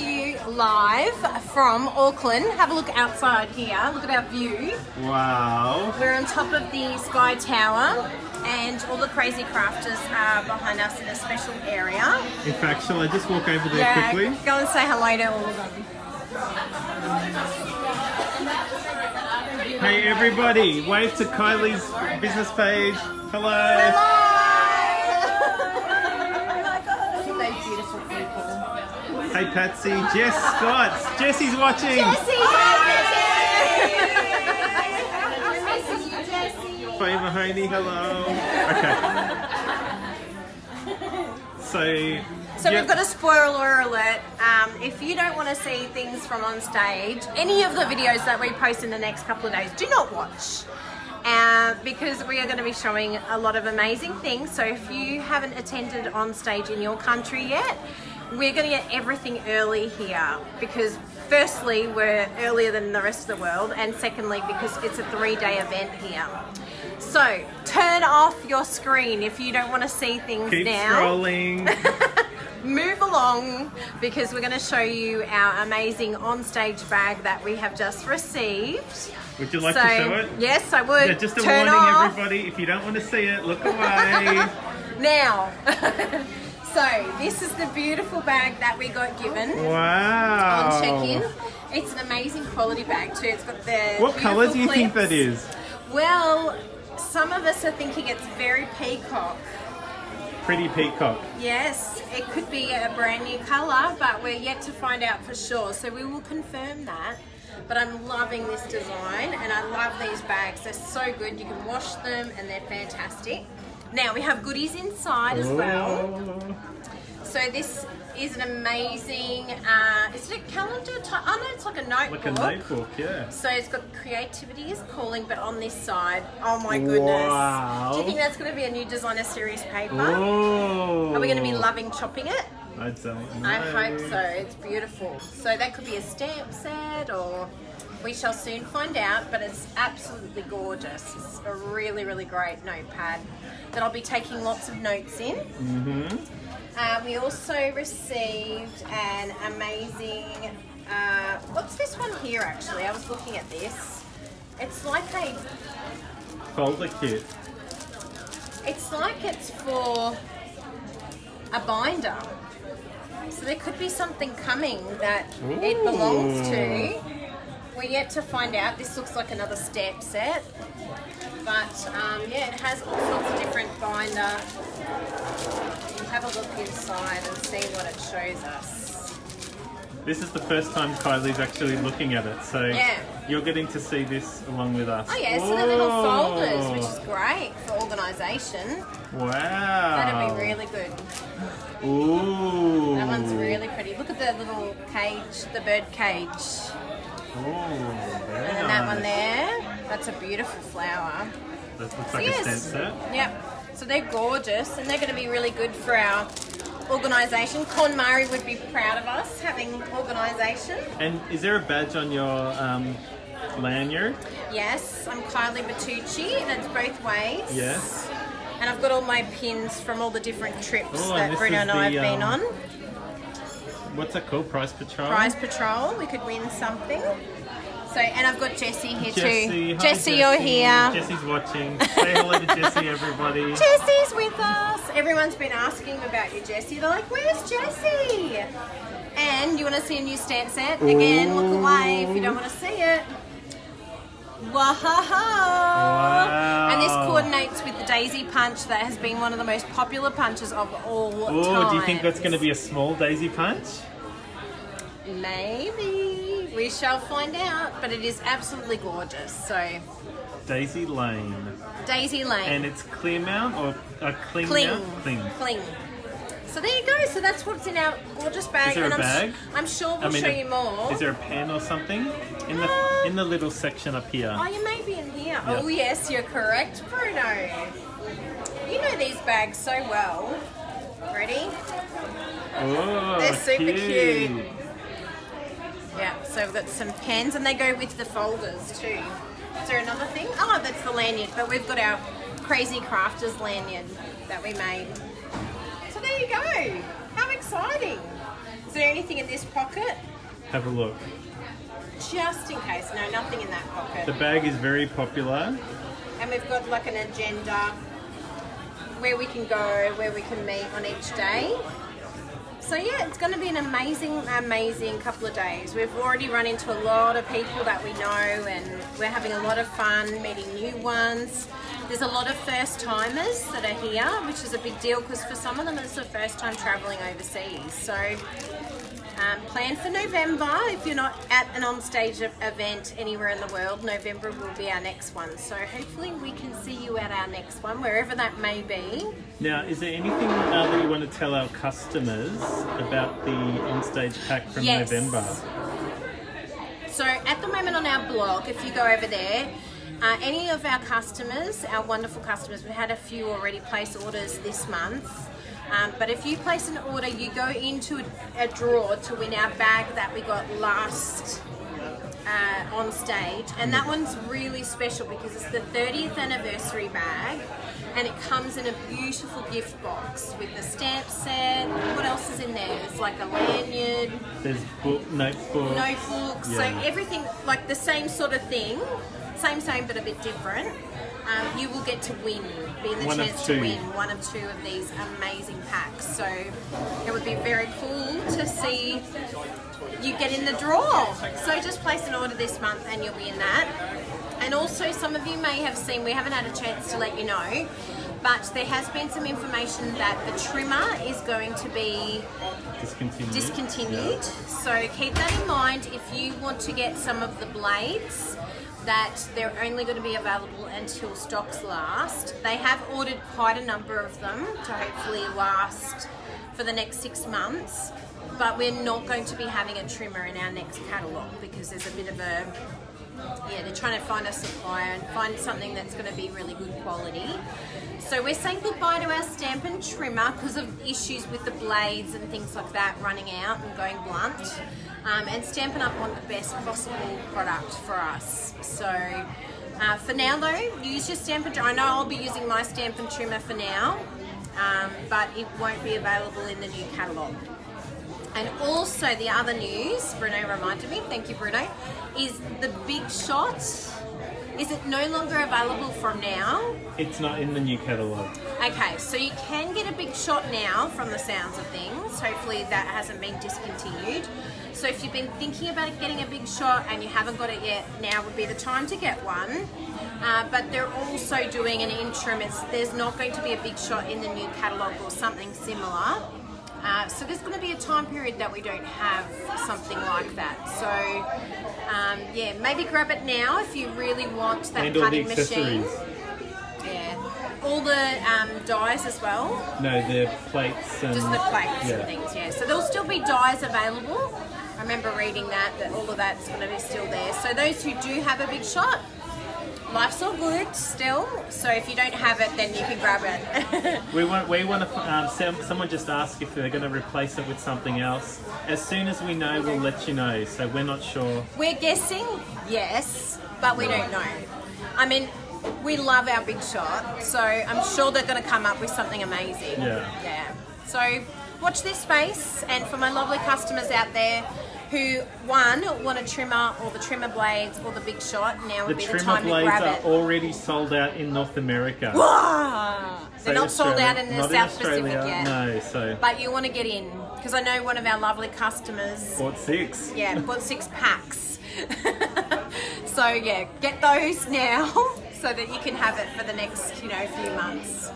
to you live from Auckland. Have a look outside here. Look at our view. Wow. We're on top of the Sky Tower and all the crazy crafters are behind us in a special area. In fact, shall I just walk over there quickly? Go and say hello to all of them. Hey everybody, wave to Kylie's business page. Hello. Hello. Those beautiful people. Hey Patsy, Jess Scott. Jesse's watching. Faye Mahoney, hello. Okay. So we've got a spoiler alert. If you don't want to see things from OnStage, any of the videos that we post in the next couple of days, do not watch. Because we are going to be showing a lot of amazing things. So if you haven't attended OnStage in your country yet, we're going to get everything early here. Because firstly, we're earlier than the rest of the world. And secondly, because it's a 3-day event here. So turn off your screen if you don't want to see things keep now. Scrolling. Move along because we're going to show you our amazing OnStage bag that we have just received. Would you like to show it? Yes, I would. Yeah, just a turn warning, off. everybody. If you don't want to see it, look away. Now. So this is the beautiful bag that we got given. Wow. On check-in. It's an amazing quality bag too. It's got the What colour do you think clips. that is? Well, some of us are thinking it's very peacock. Pretty peacock. Yes, it could be a brand new colour, but we're yet to find out for sure. So we will confirm that. But I'm loving this design and I love these bags. They're so good. You can wash them and they're fantastic. Now we have goodies inside as well. So this is an amazing, is it a calendar type? Oh no, it's like a notebook. Like a notebook, yeah. So it's got creativity is calling, but on this side, oh my goodness. Wow. Do you think that's going to be a new designer series paper? Oh. Are we going to be loving chopping it? I don't know. I hope so. It's beautiful. So that could be a stamp set or we shall soon find out, but it's absolutely gorgeous. It's a really, really great notepad that I'll be taking lots of notes in. We also received an amazing, what's this one here actually? I was looking at this. It's like a folder kit. It's like it's for a binder. So there could be something coming that it belongs to. We're yet to find out. This looks like another stamp set. But yeah, it has all sorts of different binder. We'll have a look inside and see what it shows us. This is the first time Kylie's actually looking at it, so yeah. You're getting to see this along with us. Oh yeah, so they're little folders, which is great for organisation. Wow. That'd be really good. Ooh. That one's really pretty. Look at the little cage, the bird cage. Oh, very And then nice. that one there, that's a beautiful flower. That looks like a stamp set. Yep. So they're gorgeous and they're going to be really good for our organisation. Con Murray would be proud of us having organisation. And is there a badge on your lanyard? Yes, I'm Kylie Bertucci and it's both ways. Yes. And I've got all my pins from all the different trips Oh, that Bruno and I have been on. What's that called? Prize Patrol? Prize Patrol, we could win something. So, and I've got Jessie here too. Hi, Jessie, you're here. Jessie's watching. Say hello to Jessie, everybody. Jessie's with us. Everyone's been asking about you, Jessie. They're like, where's Jessie? And you want to see a new stamp set? Again, look away if you don't want to see it. Wow. And this coordinates with the Daisy Punch that has been one of the most popular punches of all time. Oh, do you think that's going to be a small Daisy Punch? Maybe. We shall find out, but it is absolutely gorgeous. So Daisy Lane. Daisy Lane. And it's clear mount or a cling mount? Cling. So there you go. So that's what's in our gorgeous bag. Is there a bag? I'm sure we'll show you more. Is there a pen or something in the little section up here? Oh, you may be in here. Yep. Oh yes, you're correct, Bruno. You know these bags so well. Ready? Oh, they're super cute. Yeah, so we've got some pens and they go with the folders too. Is there another thing? Oh, that's the lanyard, but we've got our Crazy Crafters lanyard that we made. So there you go. How exciting. Is there anything in this pocket? Have a look. Just in case. No, nothing in that pocket. The bag is very popular. And we've got like an agenda where we can go, where we can meet on each day. So yeah, it's going to be an amazing couple of days. We've already run into a lot of people that we know, and we're having a lot of fun meeting new ones. There's a lot of first timers that are here, which is a big deal because for some of them it's the first time traveling overseas. So plan for November. If you're not at an OnStage event anywhere in the world, November will be our next one. So hopefully we can see you at our next one, wherever that may be. Now, is there anything that you want to tell our customers about the OnStage pack from November? So at the moment on our blog, if you go over there, any of our customers, our wonderful customers, we've had a few already place orders this month. But if you place an order, you go into a draw to win our bag that we got last on stage, and that one's really special because it's the 30th anniversary bag, and it comes in a beautiful gift box with the stamp set. What else is in there? It's like a lanyard. There's notebooks. So everything like the same sort of thing, same but a bit different. You will get to win, be in the chance to win one of 2 of these amazing packs. So it would be very cool to see you get in the draw. So just place an order this month and you'll be in that. And also some of you may have seen, we haven't had a chance to let you know, but there has been some information that the trimmer is going to be discontinued. Yeah. So keep that in mind if you want to get some of the blades, that they're only going to be available until stocks last. They have ordered quite a number of them to hopefully last for the next 6 months, but we're not going to be having a trimmer in our next catalogue because there's a bit of a, they're trying to find a supplier and find something that's going to be really good quality. So we're saying goodbye to our stamp and trimmer because of issues with the blades and things like that running out and going blunt. And Stampin' Up! Want the best possible product for us. So for now though, use your stamp and trimmer. I know I'll be using my stamp and trimmer for now, but it won't be available in the new catalogue. And also the other news, Bruno reminded me, thank you Bruno, is the Big Shot. Is it no longer available from now? It's not in the new catalogue. Okay, so you can get a Big Shot now from the sounds of things. Hopefully that hasn't been discontinued. So if you've been thinking about getting a Big Shot and you haven't got it yet, now would be the time to get one. But they're also doing an interim. There's not going to be a Big Shot in the new catalogue or something similar. So there's going to be a time period that we don't have something like that. So yeah, maybe grab it now if you really want that and cutting all the accessories. machine. Yeah, all the dies as well. No, the plates and just the plates and things. Yeah, so there'll still be dies available. I remember reading that all of that's going to be still there. So those who do have a Big Shot, life's all good still, so if you don't have it, then you can grab it. we want to, someone just asked if they're going to replace it with something else. As soon as we know, we'll let you know, so we're not sure. We're guessing yes, but we don't know. I mean, we love our Big Shot, so I'm sure they're going to come up with something amazing. Yeah. So watch this space, and for my lovely customers out there who, one, want a trimmer or the trimmer blades or the Big Shot, now would be the time to grab it. The trimmer blades are already sold out in North America. They're not sold out in the South Pacific yet. No, so. But you want to get in, because I know one of our lovely customers bought 6. Yeah, bought 6 packs. So yeah, get those now so that you can have it for the next, few months.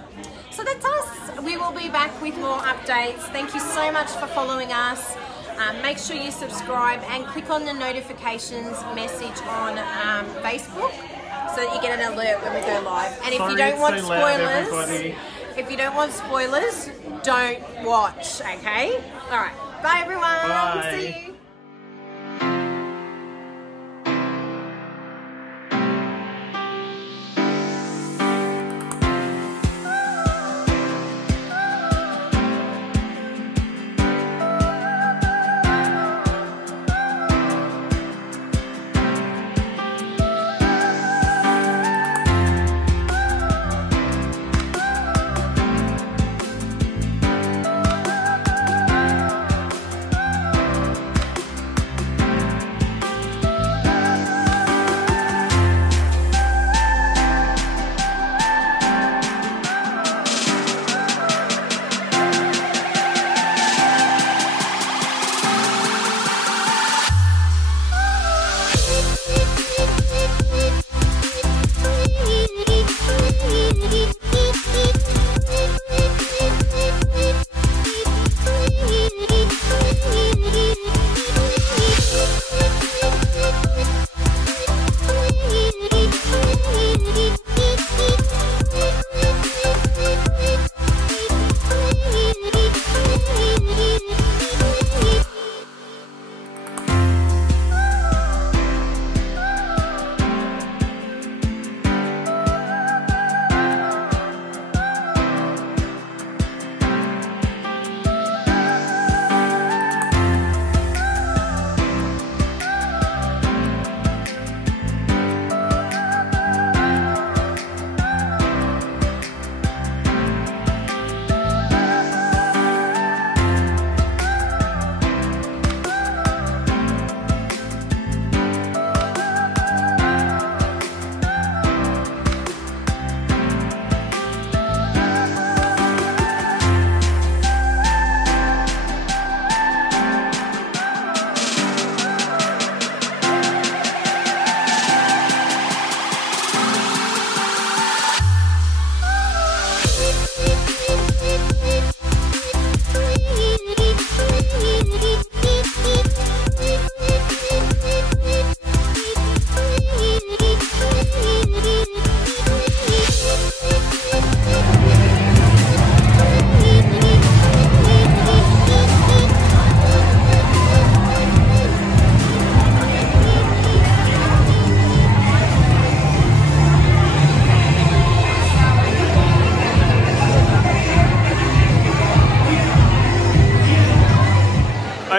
So that's us. We will be back with more updates. Thank you so much for following us. Make sure you subscribe and click on the notifications message on Facebook so that you get an alert when we go live. And if you don't want spoilers, don't watch, okay? All right. Bye everyone. Bye. See you.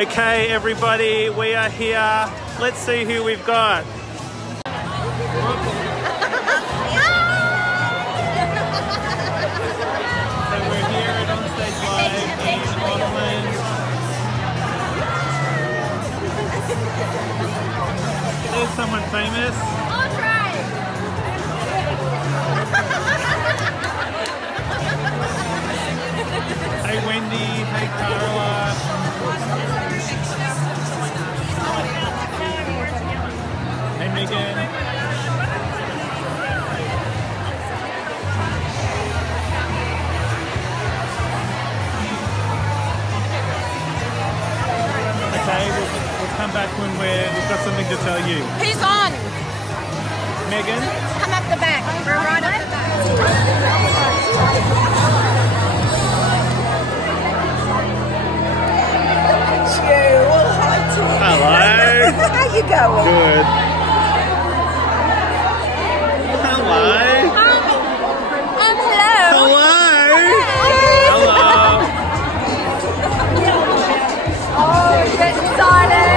Okay, everybody, we are here. Let's see who we've got. So we're here at OnStage Live in Auckland. There's someone famous. Hey Wendy, hey Carla. Hey Megan. Okay, we'll come back when we've got something to tell you. Who's on? Megan? Come up the back. We're right up the back. Hello. How you going? Good. Hello. Hello. Hello. Hello. Oh, get excited.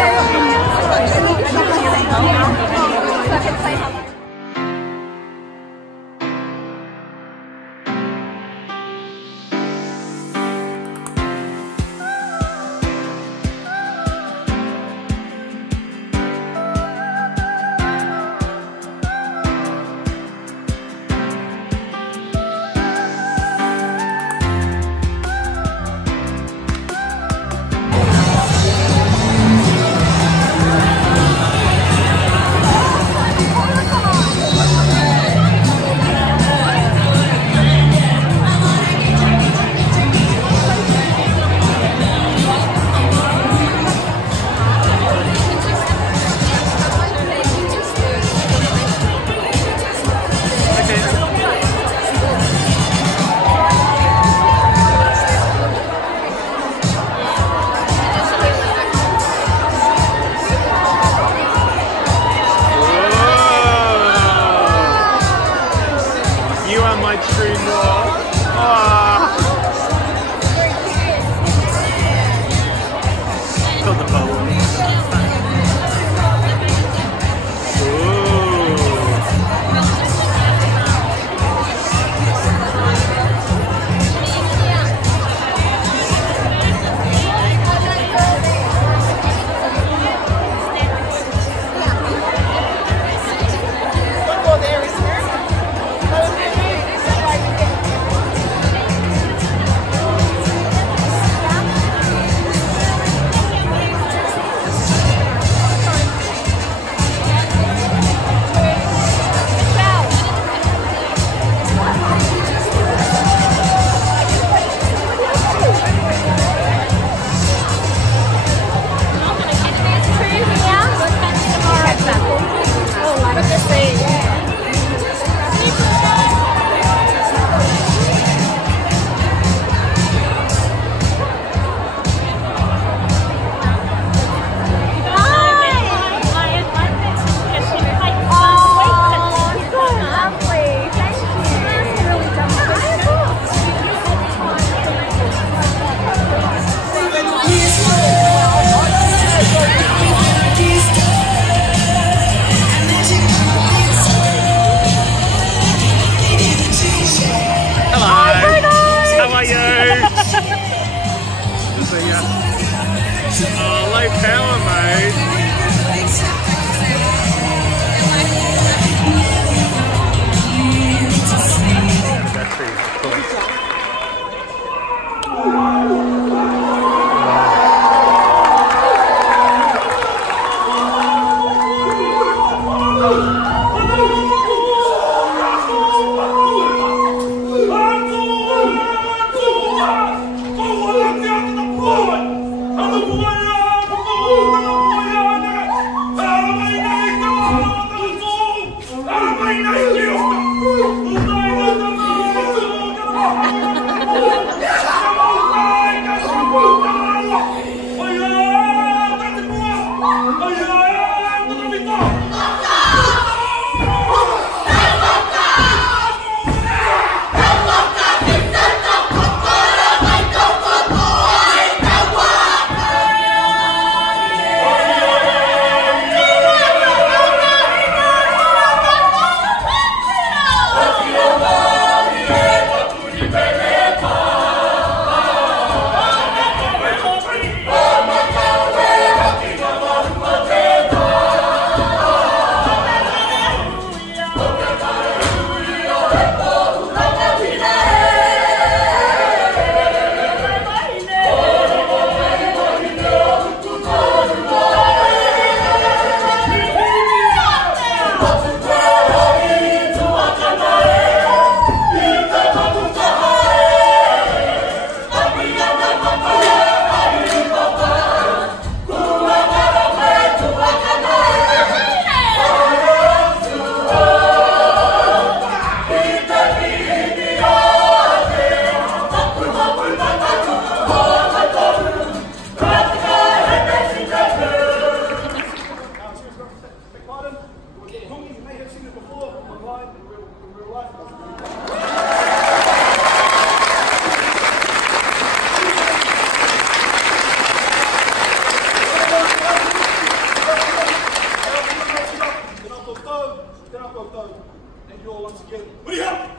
you all once again. What do you have?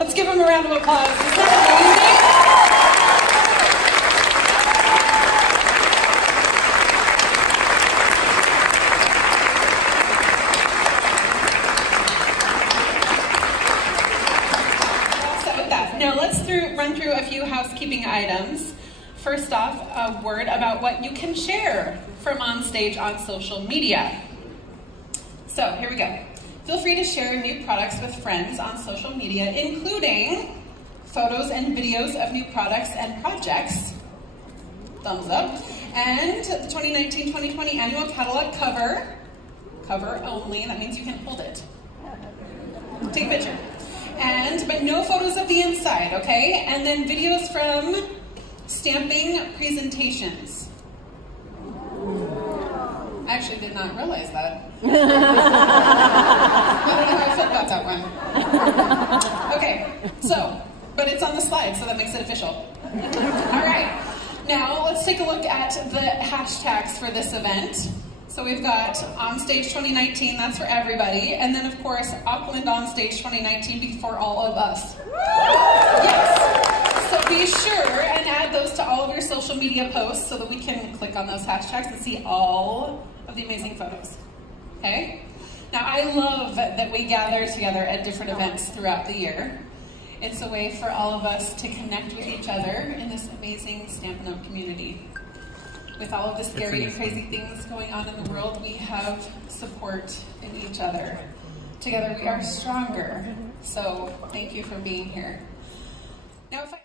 Let's give him a round of applause. Isn't that amazing? Now let's run through a few housekeeping items. First off, a word about what you can share from OnStage on social media. So here we go. Feel free to share new products with friends on social media, including photos and videos of new products and projects. Thumbs up. And the 2019-2020 annual catalog cover only. That means you can hold it. Take a picture. But no photos of the inside, okay? And then videos from stamping presentations. I actually did not realize that. I don't know how I feel about that one. Okay, but it's on the slide, so that makes it official. All right, now let's take a look at the hashtags for this event. So we've got OnStage 2019, that's for everybody, and then of course Auckland OnStage 2019 before all of us. Yes. So be sure and add those to all of your social media posts so that we can click on those hashtags and see all of the amazing photos. Okay? Now I love that we gather together at different events throughout the year. It's a way for all of us to connect with each other in this amazing Stampin' Up! Community. With all of the scary and crazy things going on in the world, we have support in each other. Together we are stronger. So thank you for being here. Now if I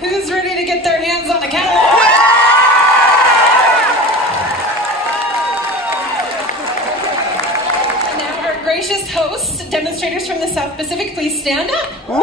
Who's ready to get their hands on a catalog? And now our gracious hosts, demonstrators from the South Pacific, please stand up. Woo!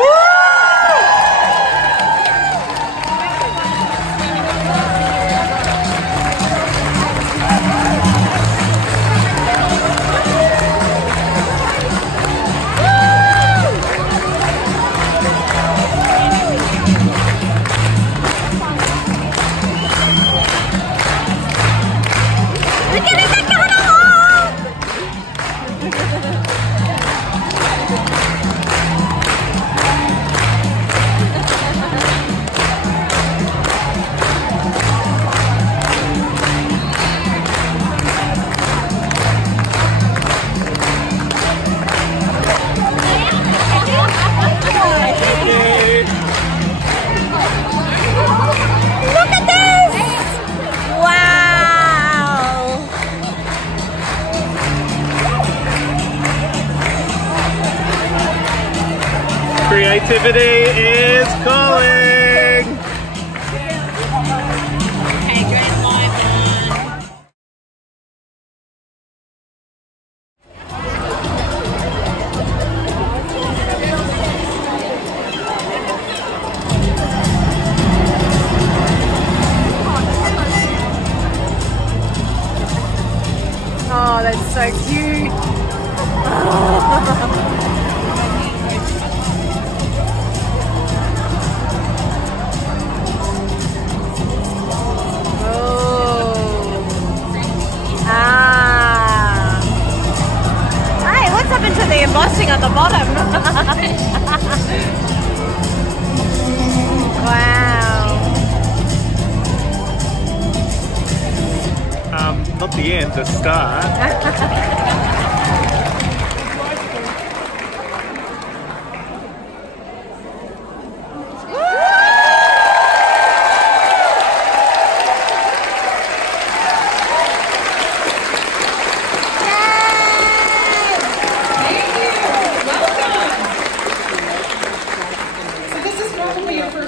Creativity is calling! Okay, grand live on. Oh, that's so cute. To the embossing on the bottom. Wow. Not the end, the start.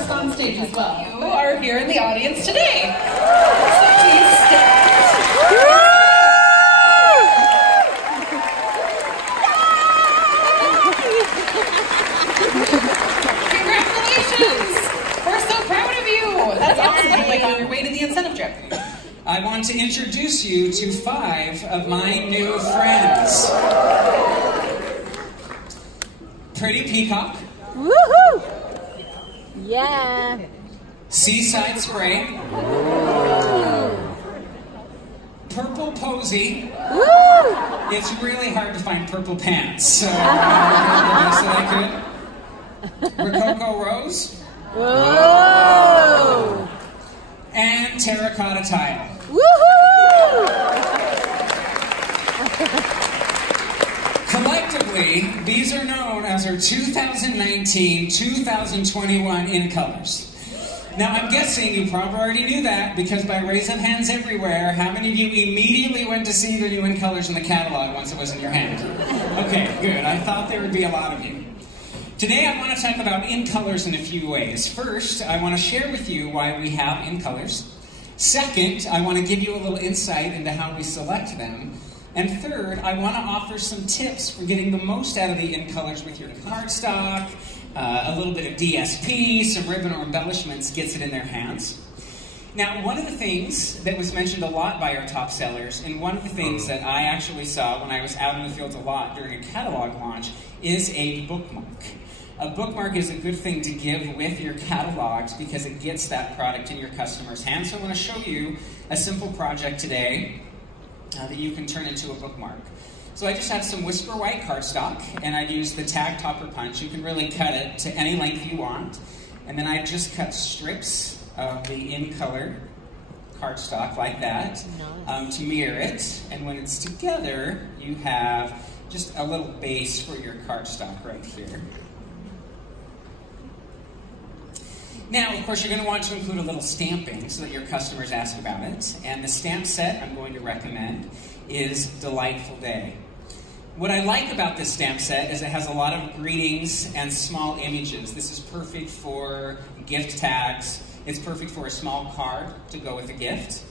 OnStage as well. You are here in the audience today. So please stand. Congratulations! We're so proud of you. That's awesome. You're like on your way to the incentive trip. I want to introduce you to 5 of my new friends. Pretty Peacock. Woohoo! Yeah. Seaside Spray. Purple Posy. Woo! It's really hard to find purple pants, so I did the best that I could. Rococo Rose. Whoa! And Terracotta Tile. Woohoo! Collectively, these are known as our 2019-2021 in colors. Now, I'm guessing you probably already knew that because by raise of hands everywhere, how many of you immediately went to see the new in colors in the catalog once it was in your hand? Okay, good. I thought there would be a lot of you. Today, I want to talk about in colors in a few ways. First, I want to share with you why we have in colors. Second, I want to give you a little insight into how we select them. And third, I want to offer some tips for getting the most out of the in colors with your cardstock. A little bit of DSP, some ribbon or embellishments gets it in their hands. Now, one of the things that was mentioned a lot by our top sellers, and one of the things that I actually saw when I was out in the field a lot during a catalog launch, is a bookmark. A bookmark is a good thing to give with your catalogs because it gets that product in your customer's hands. So I want to show you a simple project today that you can turn into a bookmark. So I just have some Whisper White cardstock, and I've used the tag topper punch. You can really cut it to any length you want. And then I just cut strips of the in-color cardstock like that to mirror it. And when it's together, you have just a little base for your cardstock right here. Now, of course, you're going to want to include a little stamping so that your customers ask about it. And the stamp set I'm going to recommend is Delightful Day. What I like about this stamp set is it has a lot of greetings and small images. This is perfect for gift tags. It's perfect for a small card to go with a gift.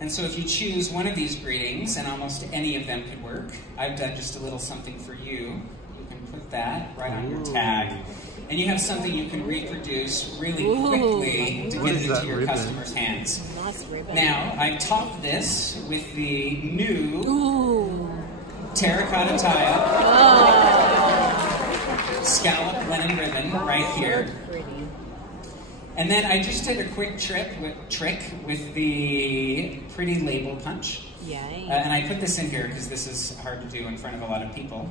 And so if you choose one of these greetings, and almost any of them could work, I've done just a little something for you. You can put that right on your tag. And you have something you can reproduce really quickly to get it into your customer's hands. Now, I topped this with the new terracotta tile scallop linen ribbon right here. And then I just did a quick trick with the pretty label punch. And I put this in here because this is hard to do in front of a lot of people.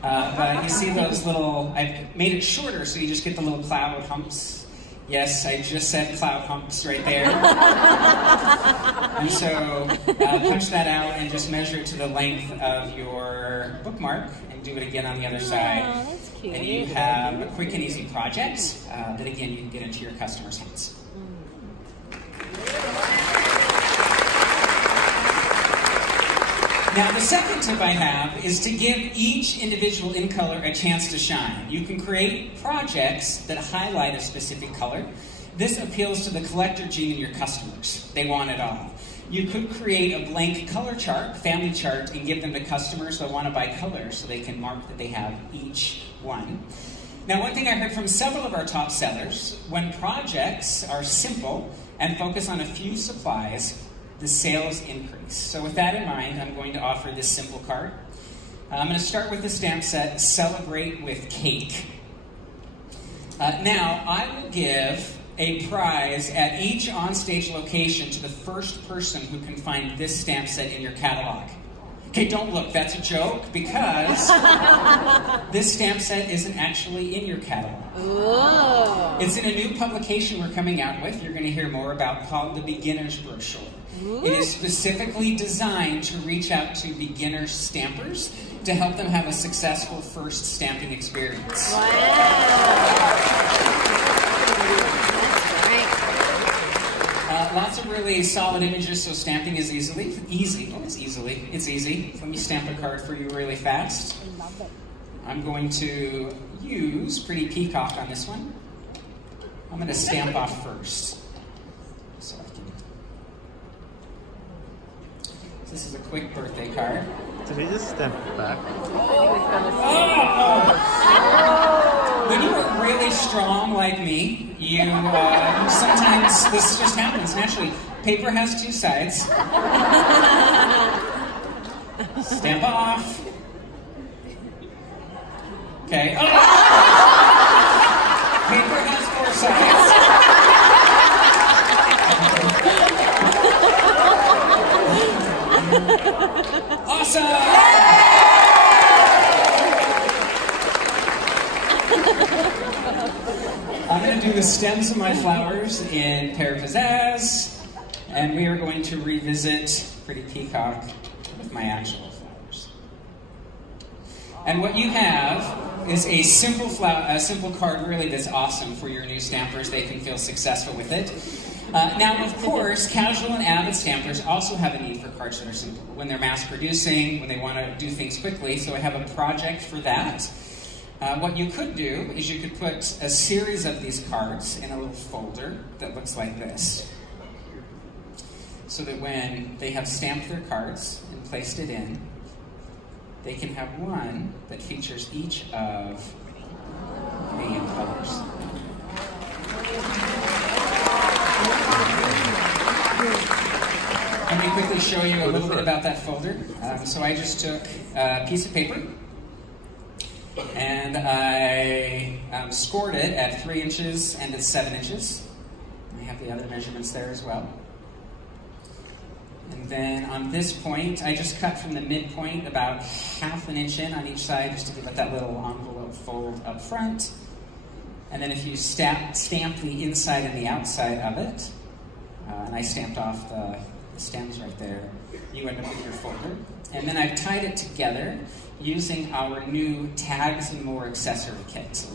But you see those little, I've made it shorter so you just get the little cloud humps. Yes, I just said cloud humps right there. And so punch that out and just measure it to the length of your bookmark and do it again on the other side. That's cute. And you have a quick and easy project that again you can get into your customers' hands. Now, the second tip I have is to give each individual in color a chance to shine. You can create projects that highlight a specific color. This appeals to the collector gene in your customers. They want it all. You could create a blank color chart, family chart, and give them to customers that want to buy colors so they can mark that they have each one. Now, one thing I heard from several of our top sellers, when projects are simple and focus on a few supplies, the sales increase. So with that in mind, I'm going to offer this simple card. I'm going to start with the stamp set, Celebrate with Cake. Now, I will give a prize at each OnStage location to the first person who can find this stamp set in your catalog. Okay, don't look, that's a joke, because this stamp set isn't actually in your catalog. Whoa. It's in a new publication we're coming out with, you're going to hear more about, called the Beginner's Brochure. It is specifically designed to reach out to beginner stampers to help them have a successful first stamping experience. Wow. Lots of really solid images, so stamping is it's easy. Let me stamp a card for you really fast. I'm going to use Pretty Peacock on this one. I'm going to stamp off first. So this is a quick birthday card. Did he just stamp it back? When you are really strong like me, you sometimes this just happens naturally. Paper has two sides. Stamp off. Okay. Oh! Paper has four sides. Awesome! I'm going to do the stems of my flowers in Pear Pizzazz, and we are going to revisit Pretty Peacock with my actual flowers. And what you have is a simple card really that's awesome for your new stampers. They can feel successful with it. Now, of course, casual and avid stampers also have a need for cards that are simple when they're mass producing, when they want to do things quickly, so I have a project for that. What you could do is you could put a series of these cards in a little folder that looks like this. So that when they have stamped their cards and placed it in, they can have one that features each of the colors. Let me quickly show you a little bit about that folder. So I just took a piece of paper and I scored it at 3 inches and at 7 inches. I have the other measurements there as well. And then on this point, I just cut from the midpoint about ½ an inch in on each side just to give it that little envelope fold up front. And then if you stamp the inside and the outside of it, and I stamped off the stems right there, you end up with your folder. And then I've tied it together using our new Tags and More accessory kit.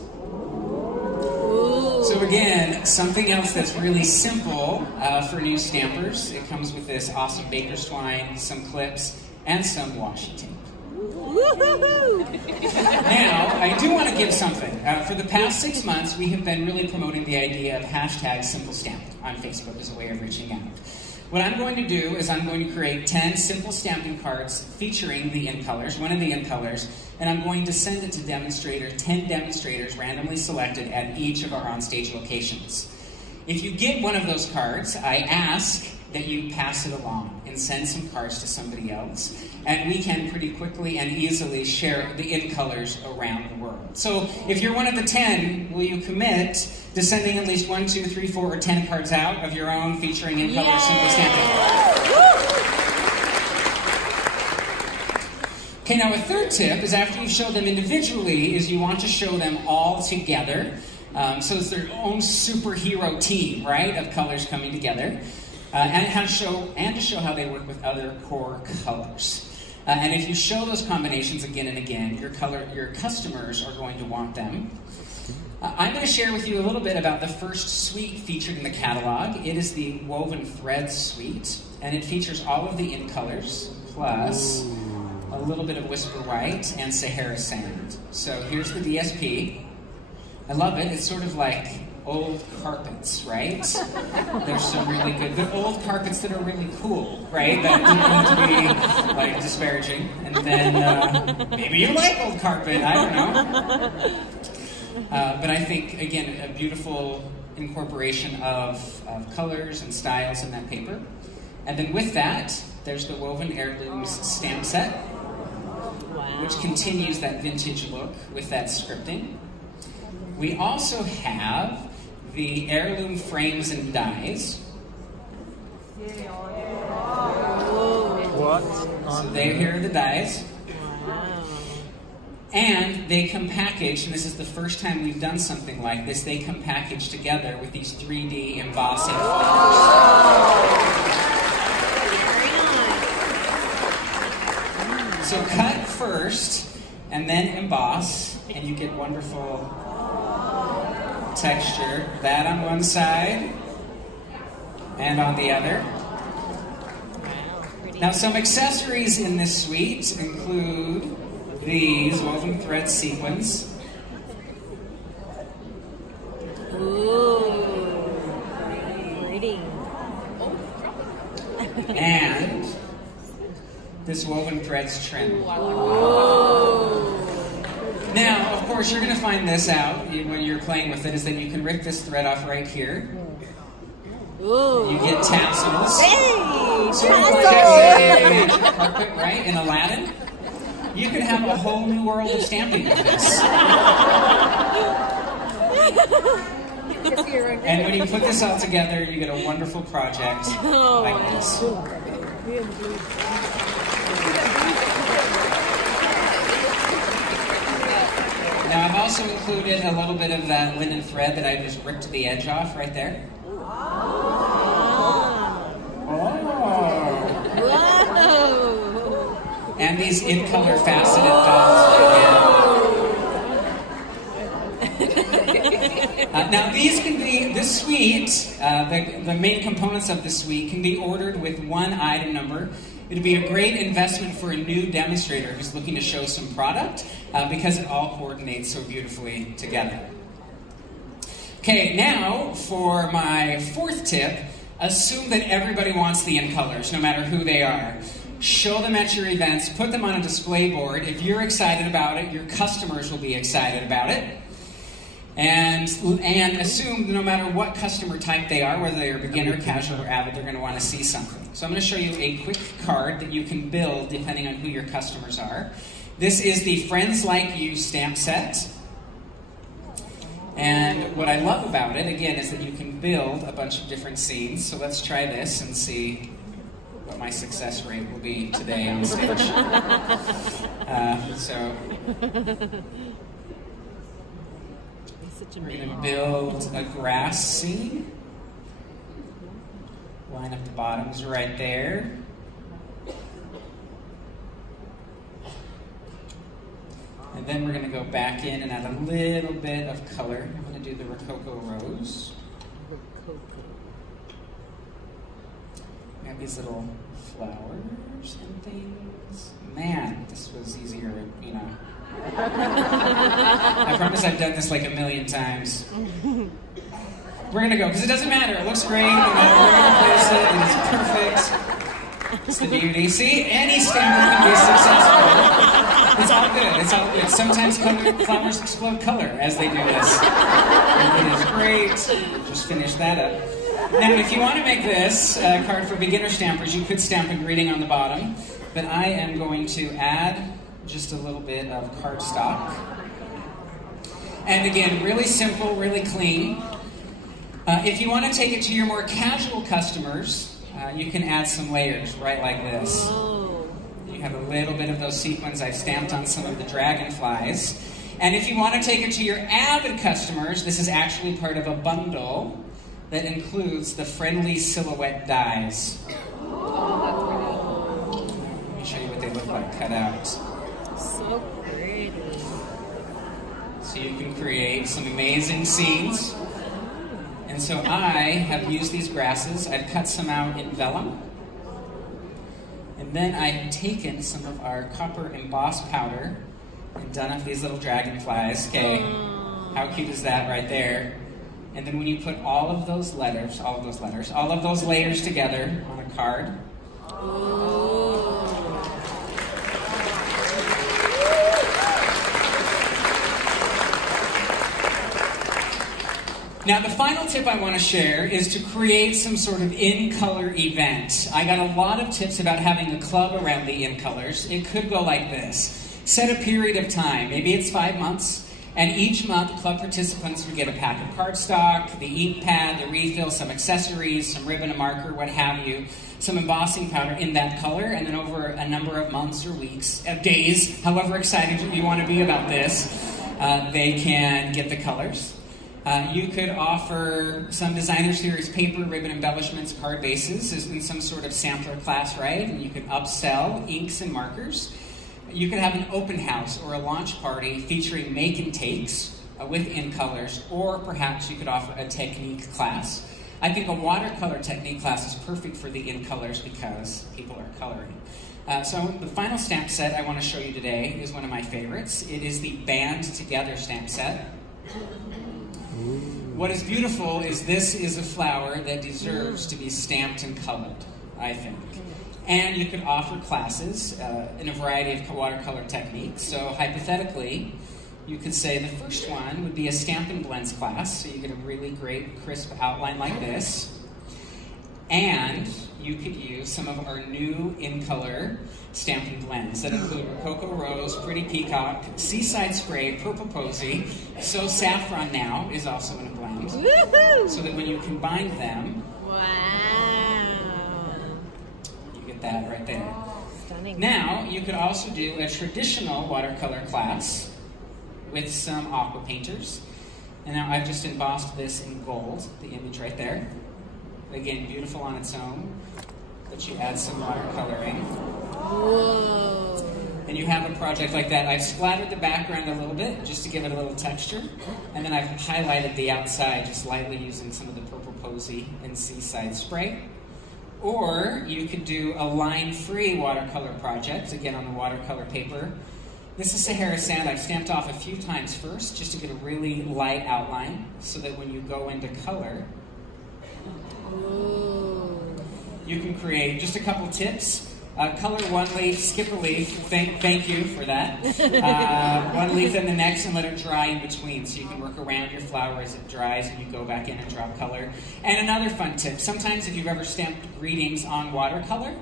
So again, something else that's really simple for new stampers. It comes with this awesome baker's twine, some clips, and some washi tape. Now, I do want to give something. For the past 6 months, we have been really promoting the idea of #SimpleStamp on Facebook as a way of reaching out. What I'm going to do is I'm going to create 10 simple stamping cards featuring the in colors, one of the in colors, and I'm going to send it to 10 demonstrators randomly selected at each of our OnStage locations. If you get one of those cards, I ask that you pass it along and send some cards to somebody else, and we can pretty quickly and easily share the in colors around the world. So if you're one of the 10, will you commit to sending at least 1, 2, 3, 4, or 10 cards out of your own featuring in color simple stamping? Okay, now a third tip is after you show them individually is you want to show them all together. So it's their own superhero team, right, of colors coming together. And to show how they work with other core colors. And if you show those combinations again and again, your customers are going to want them. I'm going to share with you a little bit about the first suite featured in the catalog. It is the Woven Threads suite, and it features all of the in colors, plus a little bit of Whisper White, and Sahara Sand. So here's the DSP. I love it. It's sort of like old carpets, right? There's some really good, but old carpets that are really cool, right? That don't need to be like disparaging. And then maybe you like old carpet, I don't know. But I think, again, a beautiful incorporation of colors and styles in that paper. And then with that, there's the Woven Heirlooms stamp set, which continues that vintage look with that scripting. We also have the heirloom frames and dies. What? So here are the dies. And they come packaged, and this is the first time we've done something like this, they come packaged together with these 3D embossing flowers. So cut first, and then emboss, and you get wonderful texture. That on one side, and on the other. Now some accessories in this suite include these woven thread sequins. Ooh, pretty. And this woven threads trim. Now, of course, you're going to find this out when you're playing with it, is that you can rip this thread off right here. Ooh. You get tassels. Hey, Sort of like a magic carpet, right, in Aladdin. You could have a whole new world of stamping with this. And when you put this all together, you get a wonderful project like this. Now I've also included a little bit of that linen thread that I just ripped the edge off right there. And these in-color faceted dots right now these can be, this suite, the main components of the suite can be ordered with one item number. It'd be a great investment for a new demonstrator who's looking to show some product because it all coordinates so beautifully together. Okay, now for my fourth tip, assume that everybody wants the in-colors, no matter who they are. Show them at your events, put them on a display board. If you're excited about it, your customers will be excited about it. And assume that no matter what customer type they are, whether they're beginner, casual, or avid, they're going to want to see something. So I'm going to show you a quick card that you can build depending on who your customers are. This is the Friends Like You stamp set. And what I love about it, again, is that you can build a bunch of different scenes. So let's try this and see what my success rate will be today on stage. We're going to build a grass scene. Line up the bottoms right there. And then we're going to go back in and add a little bit of color. I'm going to do the Rococo Rose. Got these little flowers and things. Man, this was easier, you know. I promise I've done this like a million times. We're gonna go, because it doesn't matter. It looks great, no matter where you place it, it is perfect. It's the beauty. See, any stamper can be successful. It's all good, it's all good. Sometimes flowers explode color as they do this. And it is great. Just finish that up. Now, if you want to make this card for beginner stampers, you could stamp a greeting on the bottom, but I am going to add just a little bit of cardstock. And again, really simple, really clean. If you want to take it to your more casual customers, you can add some layers, right like this. You have a little bit of those sequins I've stamped on some of the dragonflies. And if you want to take it to your avid customers, this is actually part of a bundle that includes the friendly silhouette dies. Let me show you what they look like cut out. So pretty. So you can create some amazing scenes. And so I have used these grasses. I've cut some out in vellum. And And then I've taken some of our copper embossed powder and done up these little dragonflies. Okay, how cute is that right there? And then when you put all of those layers together on a card. Now, the final tip I want to share is to create some sort of in-color event. I got a lot of tips about having a club around the in-colors. It could go like this. Set a period of time. Maybe it's 5 months. And each month, club participants would get a pack of cardstock, the ink pad, the refill, some accessories, some ribbon, a marker, what have you, some embossing powder in that color, and then over a number of months or weeks, days, however excited you want to be about this, they can get the colors. You could offer some designer series paper, ribbon embellishments, card bases in some sort of sampler class, right? And you could upsell inks and markers. You could have an open house or a launch party featuring make and takes with in colors, or perhaps you could offer a technique class. I think a watercolor technique class is perfect for the in colors because people are coloring. So the final stamp set I want to show you today is one of my favorites. It is the Band Together stamp set. What is beautiful is this is a flower that deserves to be stamped and colored, I think. And you could offer classes in a variety of watercolor techniques. So hypothetically, you could say the first one would be a stamp and blends class. So you get a really great crisp outline like this. And you could use some of our new in-color stamp and blends that include Cocoa Rose, Pretty Peacock, Seaside Spray, Purple Posy. So Saffron Now is also in a blend. So that when you combine them, you get that right there. Stunning. Now, you could also do a traditional watercolor class with some aqua painters. And now I've just embossed this in gold, the image right there. Again, beautiful on its own, but you add some watercoloring. Whoa. And you have a project like that. I've splattered the background a little bit, just to give it a little texture. And then I've highlighted the outside, just lightly using some of the Purple Posy and Seaside Spray. Or you could do a line-free watercolor project, again on the watercolor paper. This is Sahara Sand. I've stamped off a few times first, just to get a really light outline, so that when you go into color, you can create just a couple tips. Color one leaf, skip a leaf. Thank you for that. One leaf in the next and let it dry in between, so you can work around your flower as it dries and you go back in and drop color. And another fun tip, sometimes if you've ever stamped greetings on watercolor,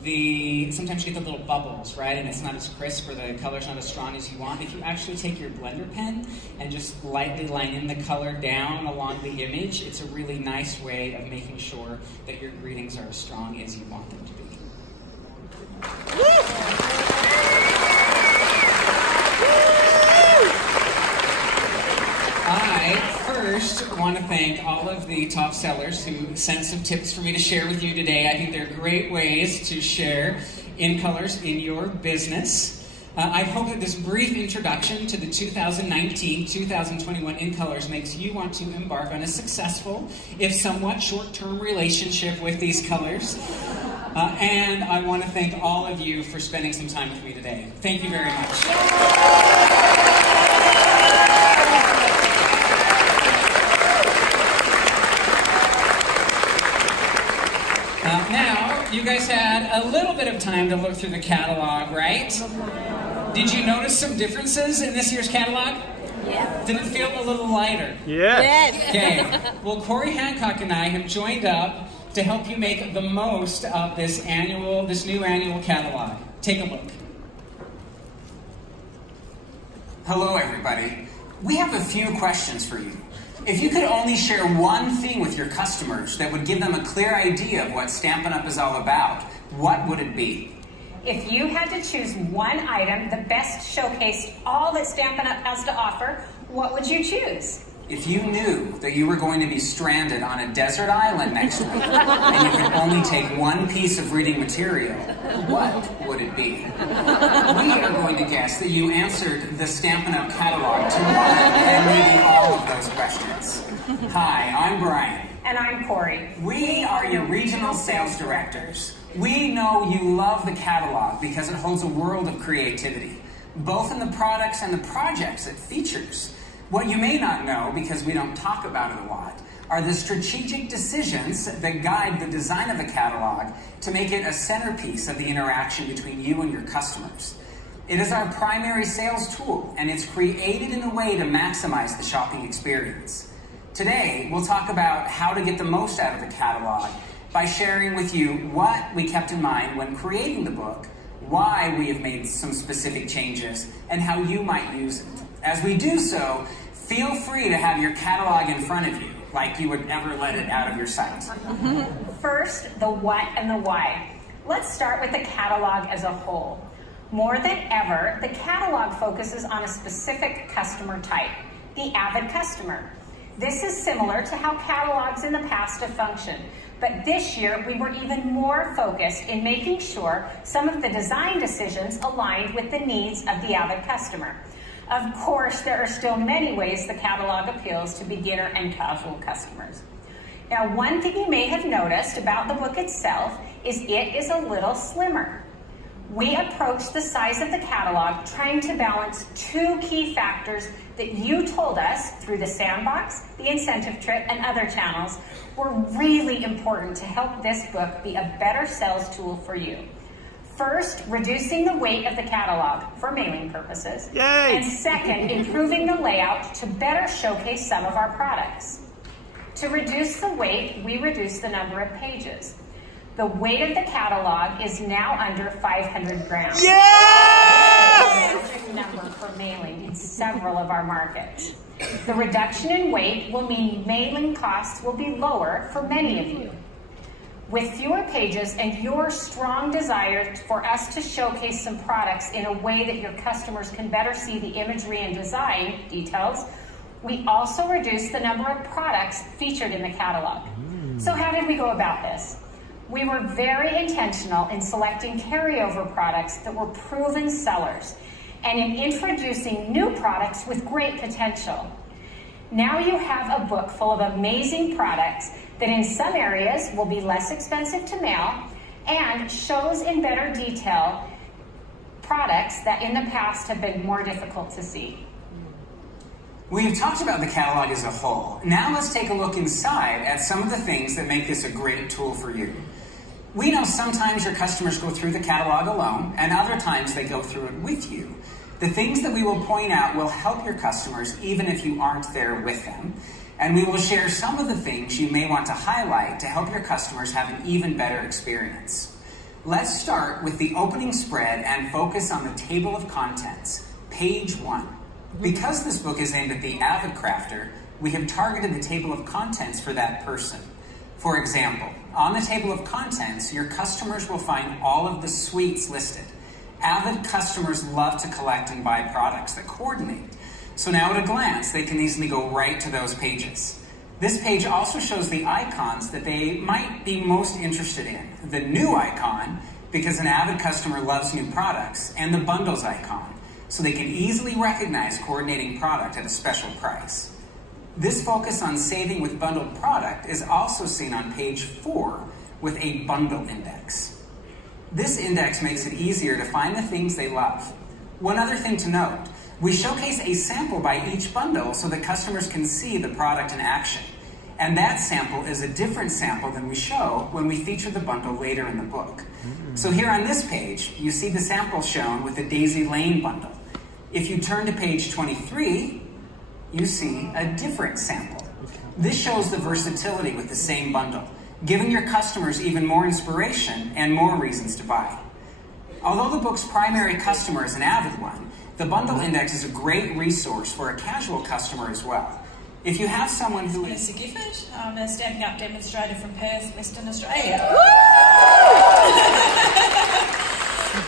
sometimes you get the little bubbles, right? And it's not as crisp or the color's not as strong as you want. If you actually take your blender pen and just lightly line in the color down along the image, it's a really nice way of making sure that your greetings are as strong as you want them to be. I first want to thank all of the top sellers who sent some tips for me to share with you today. I think they're great ways to share in colors in your business. I hope that this brief introduction to the 2019-2021 in colors makes you want to embark on a successful, if somewhat short-term relationship with these colors. And I want to thank all of you for spending some time with me today. Thank you very much. Now, you guys had a little bit of time to look through the catalog, right? Did you notice some differences in this year's catalog? Yeah. Did it feel a little lighter? Yes. Okay. Well, Corey Hancock and I have joined up to help you make the most of this new annual catalog. Take a look. Hello, everybody. We have a few questions for you. If you could only share one thing with your customers that would give them a clear idea of what Stampin' Up! Is all about, what would it be? If you had to choose one item that best showcased all that Stampin' Up! Has to offer, what would you choose? If you knew that you were going to be stranded on a desert island next week and you could only take one piece of reading material, what would it be? We are going to guess that you answered the Stampin' Up! Catalog to one and maybe all of those questions. Hi, I'm Brian. And I'm Corey. We are your regional sales directors. We know you love the catalog because it holds a world of creativity, both in the products and the projects it features. What you may not know, because we don't talk about it a lot, are the strategic decisions that guide the design of the catalog to make it a centerpiece of the interaction between you and your customers. It is our primary sales tool, and it's created in a way to maximize the shopping experience. Today, we'll talk about how to get the most out of the catalog by sharing with you what we kept in mind when creating the book, why we have made some specific changes, and how you might use it. As we do so, feel free to have your catalog in front of you, like you would never let it out of your sight. First, the what and the why. Let's start with the catalog as a whole. More than ever, the catalog focuses on a specific customer type, the avid customer. This is similar to how catalogs in the past have functioned, but this year we were even more focused in making sure some of the design decisions aligned with the needs of the avid customer. Of course, there are still many ways the catalog appeals to beginner and casual customers. Now, one thing you may have noticed about the book itself is it is a little slimmer. We approached the size of the catalog trying to balance two key factors that you told us through the sandbox, the incentive trip, and other channels were really important to help this book be a better sales tool for you. First, reducing the weight of the catalog for mailing purposes. Yay! And second, improving the layout to better showcase some of our products. To reduce the weight, we reduced the number of pages. The weight of the catalog is now under 500 grams. Yes! That's a magic number for mailing in several of our markets. The reduction in weight will mean mailing costs will be lower for many of you. With fewer pages and your strong desire for us to showcase some products in a way that your customers can better see the imagery and design details, we also reduced the number of products featured in the catalog. So how did we go about this? We were very intentional in selecting carryover products that were proven sellers and in introducing new products with great potential. Now you have a book full of amazing products that in some areas will be less expensive to mail and shows in better detail products that in the past have been more difficult to see. We've talked about the catalog as a whole. Now let's take a look inside at some of the things that make this a great tool for you. We know sometimes your customers go through the catalog alone, and other times they go through it with you. The things that we will point out will help your customers even if you aren't there with them. And we will share some of the things you may want to highlight to help your customers have an even better experience. Let's start with the opening spread and focus on the table of contents, page 1. Because this book is aimed at the avid crafter, we have targeted the table of contents for that person. For example, on the table of contents, your customers will find all of the suites listed. Avid customers love to collect and buy products that coordinate. So now at a glance, they can easily go right to those pages. This page also shows the icons that they might be most interested in. The new icon, because an avid customer loves new products, and the bundles icon, so they can easily recognize coordinating product at a special price. This focus on saving with bundled product is also seen on page 4 with a bundle index. This index makes it easier to find the things they love. One other thing to note, we showcase a sample by each bundle so that customers can see the product in action. And that sample is a different sample than we show when we feature the bundle later in the book. So here on this page, you see the sample shown with the Daisy Lane bundle. If you turn to page 23, you see a different sample. This shows the versatility with the same bundle, giving your customers even more inspiration and more reasons to buy. Although the book's primary customer is an avid one, the bundle index is a great resource for a casual customer as well. If you have someone who is... Vanessa Gifford, I'm a Stamping Up demonstrator from Perth, Western Australia.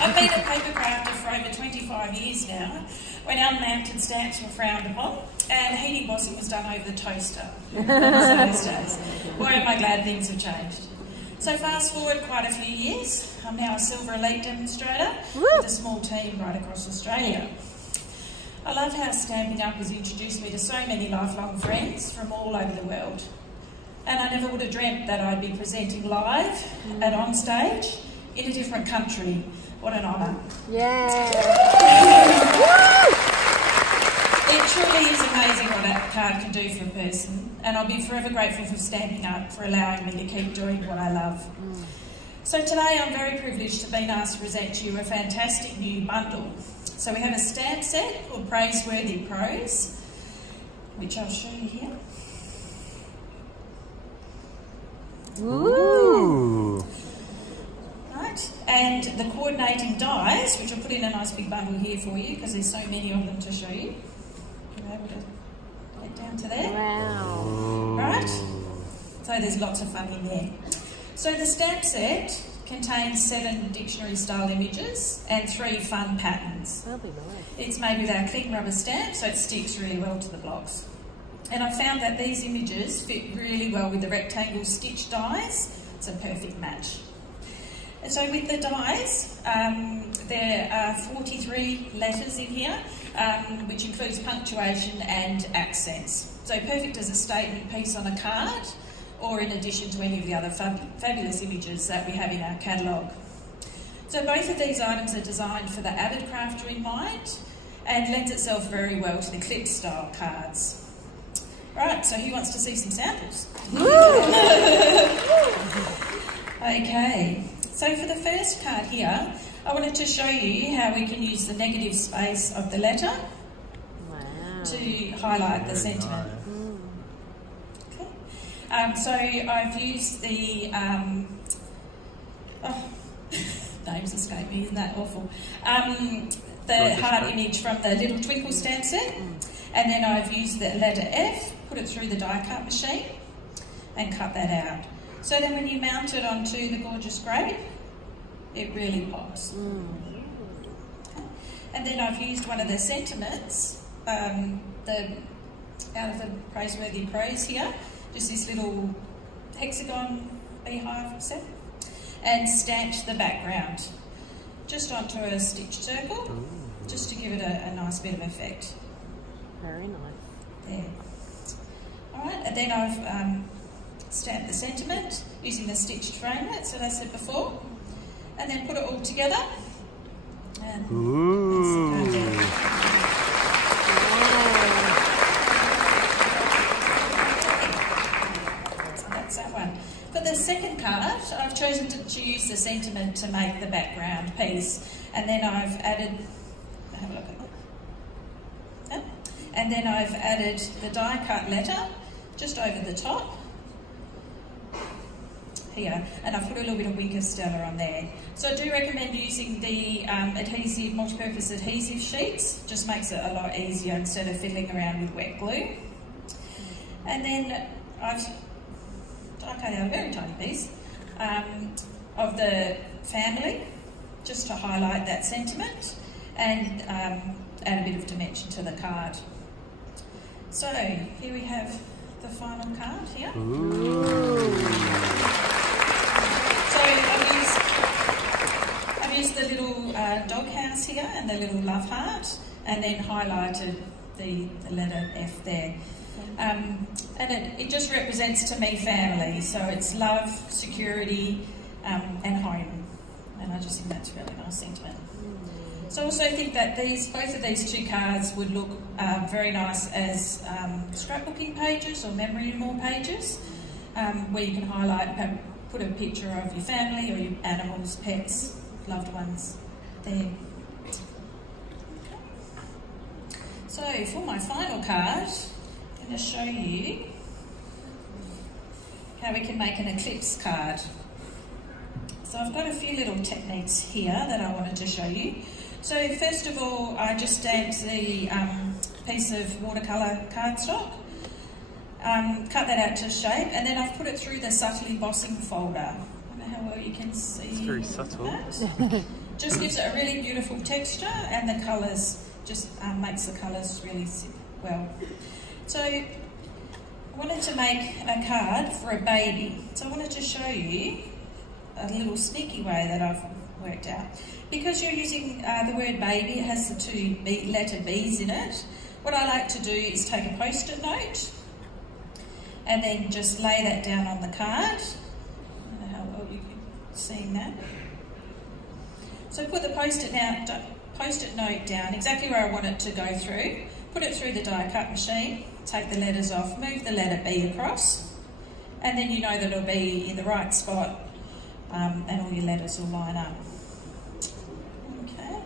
I've been a paper crafter for over 25 years now, when unmounted stamps were frowned upon, and heat embossing was done over the toaster in those days. Boy, am I glad things have changed. So fast forward quite a few years, I'm now a Silver Elite demonstrator with a small team right across Australia. I love how Stamping Up has introduced me to so many lifelong friends from all over the world. And I never would have dreamt that I'd be presenting live at OnStage in a different country. What an honour. Yeah. It truly is amazing what that card can do for a person, and I'll be forever grateful for Stampin' Up for allowing me to keep doing what I love. So today I'm very privileged to have been asked to present to you a fantastic new bundle. So we have a stamp set called Praiseworthy Prose, which I'll show you here. Ooh. Right, and the coordinating dies, which I'll put in a nice big bundle here for you because there's so many of them to show you. You're able to get down to there. Wow. Right, so there's lots of fun in there. So the stamp set contains 7 dictionary-style images and 3 fun patterns. That'll be nice. It's made with our cling rubber stamp, so it sticks really well to the blocks. And I found that these images fit really well with the rectangle stitch dies. It's a perfect match. And so with the dies, there are 43 letters in here, which includes punctuation and accents. So perfect as a statement piece on a card, or in addition to any of the other fabulous images that we have in our catalogue. So both of these items are designed for the avid crafter in mind and lends itself very well to the clip style cards. Right, so who wants to see some samples? Okay, so for the first card here, I wanted to show you how we can use the negative space of the letter to highlight the sentiment. So I've used the, names escape me, isn't that awful? The heart image from the little twinkle stamp set, and then I've used the letter F, put it through the die cut machine, and cut that out. So then when you mount it onto the gorgeous grape, it really pops. And then I've used one of the sentiments, out of the Praiseworthy Prose here, just this little hexagon beehive set, and stamped the background just onto a stitched circle, just to give it a nice bit of effect. Very nice. There. Alright, and then I've stamped the sentiment using the stitched framelits that I said before, and then put it all together. And that's the card there. That one. For the second card, I've chosen to use the sentiment to make the background piece, and then I've added, have a look at that. And then I've added the die cut letter just over the top here, and I've put a little bit of Winker Stella on there. So I do recommend using the adhesive, multi-purpose adhesive sheets. Just makes it a lot easier instead of fiddling around with wet glue. And then I've cut out a very tiny piece of the family just to highlight that sentiment and add a bit of dimension to the card. So here we have the final card here. So I've used the little doghouse here and the little love heart, and then highlighted the letter F there. And it just represents to me family, so it's love, security, and home, and I just think that's a really nice sentiment. So I also think that both of these 2 cards would look very nice as scrapbooking pages or memory more pages, where you can highlight, put a picture of your family or your animals, pets, loved ones there. So for my final card, I'm going to show you how we can make an eclipse card. So I've got a few little techniques here that I wanted to show you. So first of all, I just stamped the piece of watercolour cardstock, cut that out to shape, and then I've put it through the subtle embossing folder. I don't know how well you can see. It's very subtle. That. Just gives it a really beautiful texture, and the colours just makes the colours really sit well. So I wanted to make a card for a baby. So I wanted to show you a little sneaky way that I've worked out. Because you're using the word baby, it has the 2 letter B's in it. What I like to do is take a post-it note and then just lay that down on the card. I don't know how well you can see that. So put the post-it note down exactly where I want it to go through, put it through the die cut machine, take the letters off, move the letter B across, and then you know that it'll be in the right spot and all your letters will line up. Okay.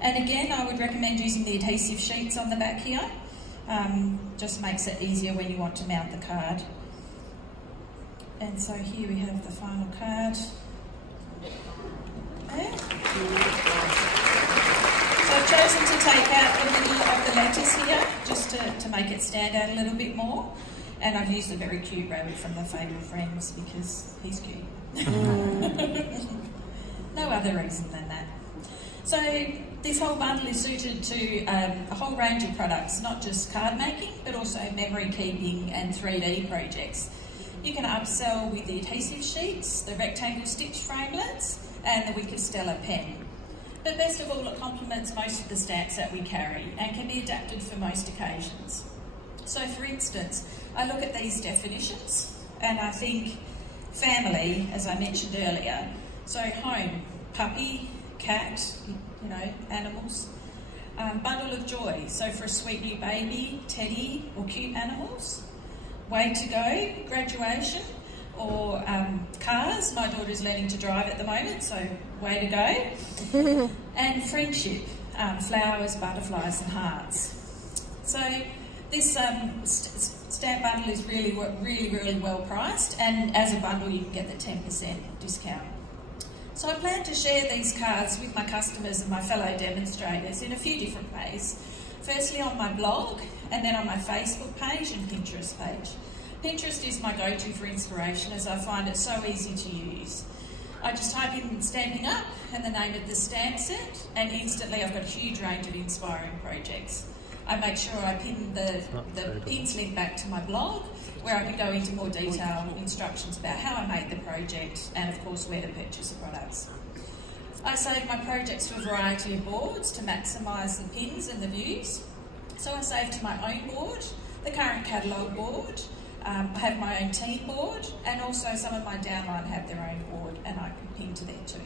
And again, I would recommend using the adhesive sheets on the back here. Just makes it easier when you want to mount the card. And so here we have the final card. Okay. So I've chosen to take out the middle of the letters here, just to make it stand out a little bit more. And I've used a very cute rabbit from the Fable Friends because he's cute. No other reason than that. So this whole bundle is suited to a whole range of products, not just card making, but also memory keeping and 3D projects. You can upsell with the adhesive sheets, the rectangle stitch framelits, and the Wicked Stella pen. But best of all, it complements most of the stamps that we carry and can be adapted for most occasions. So for instance, I look at these definitions and I think family, as I mentioned earlier. So home, puppy, cat, you know, animals. Bundle of joy, so for a sweet new baby, teddy, or cute animals. Way to go, graduation, or cars. My daughter's learning to drive at the moment, so way to go. And friendship, flowers, butterflies, and hearts. So this stamp bundle is really well priced, and as a bundle you can get the 10% discount. So I plan to share these cards with my customers and my fellow demonstrators in a few different ways. Firstly on my blog, and then on my Facebook page and Pinterest page. Pinterest is my go-to for inspiration as I find it so easy to use. I just type in Stamping Up and the name of the stamp set, and instantly I've got a huge range of inspiring projects. I make sure I pin the pins link back to my blog, where I can go into more detailed instructions about how I made the project and of course where to purchase the products. I save my projects to a variety of boards to maximise the pins and the views. So I save to my own board, the current catalogue board, I have my own team board, and also some of my downline have their own board and I can pin to there too.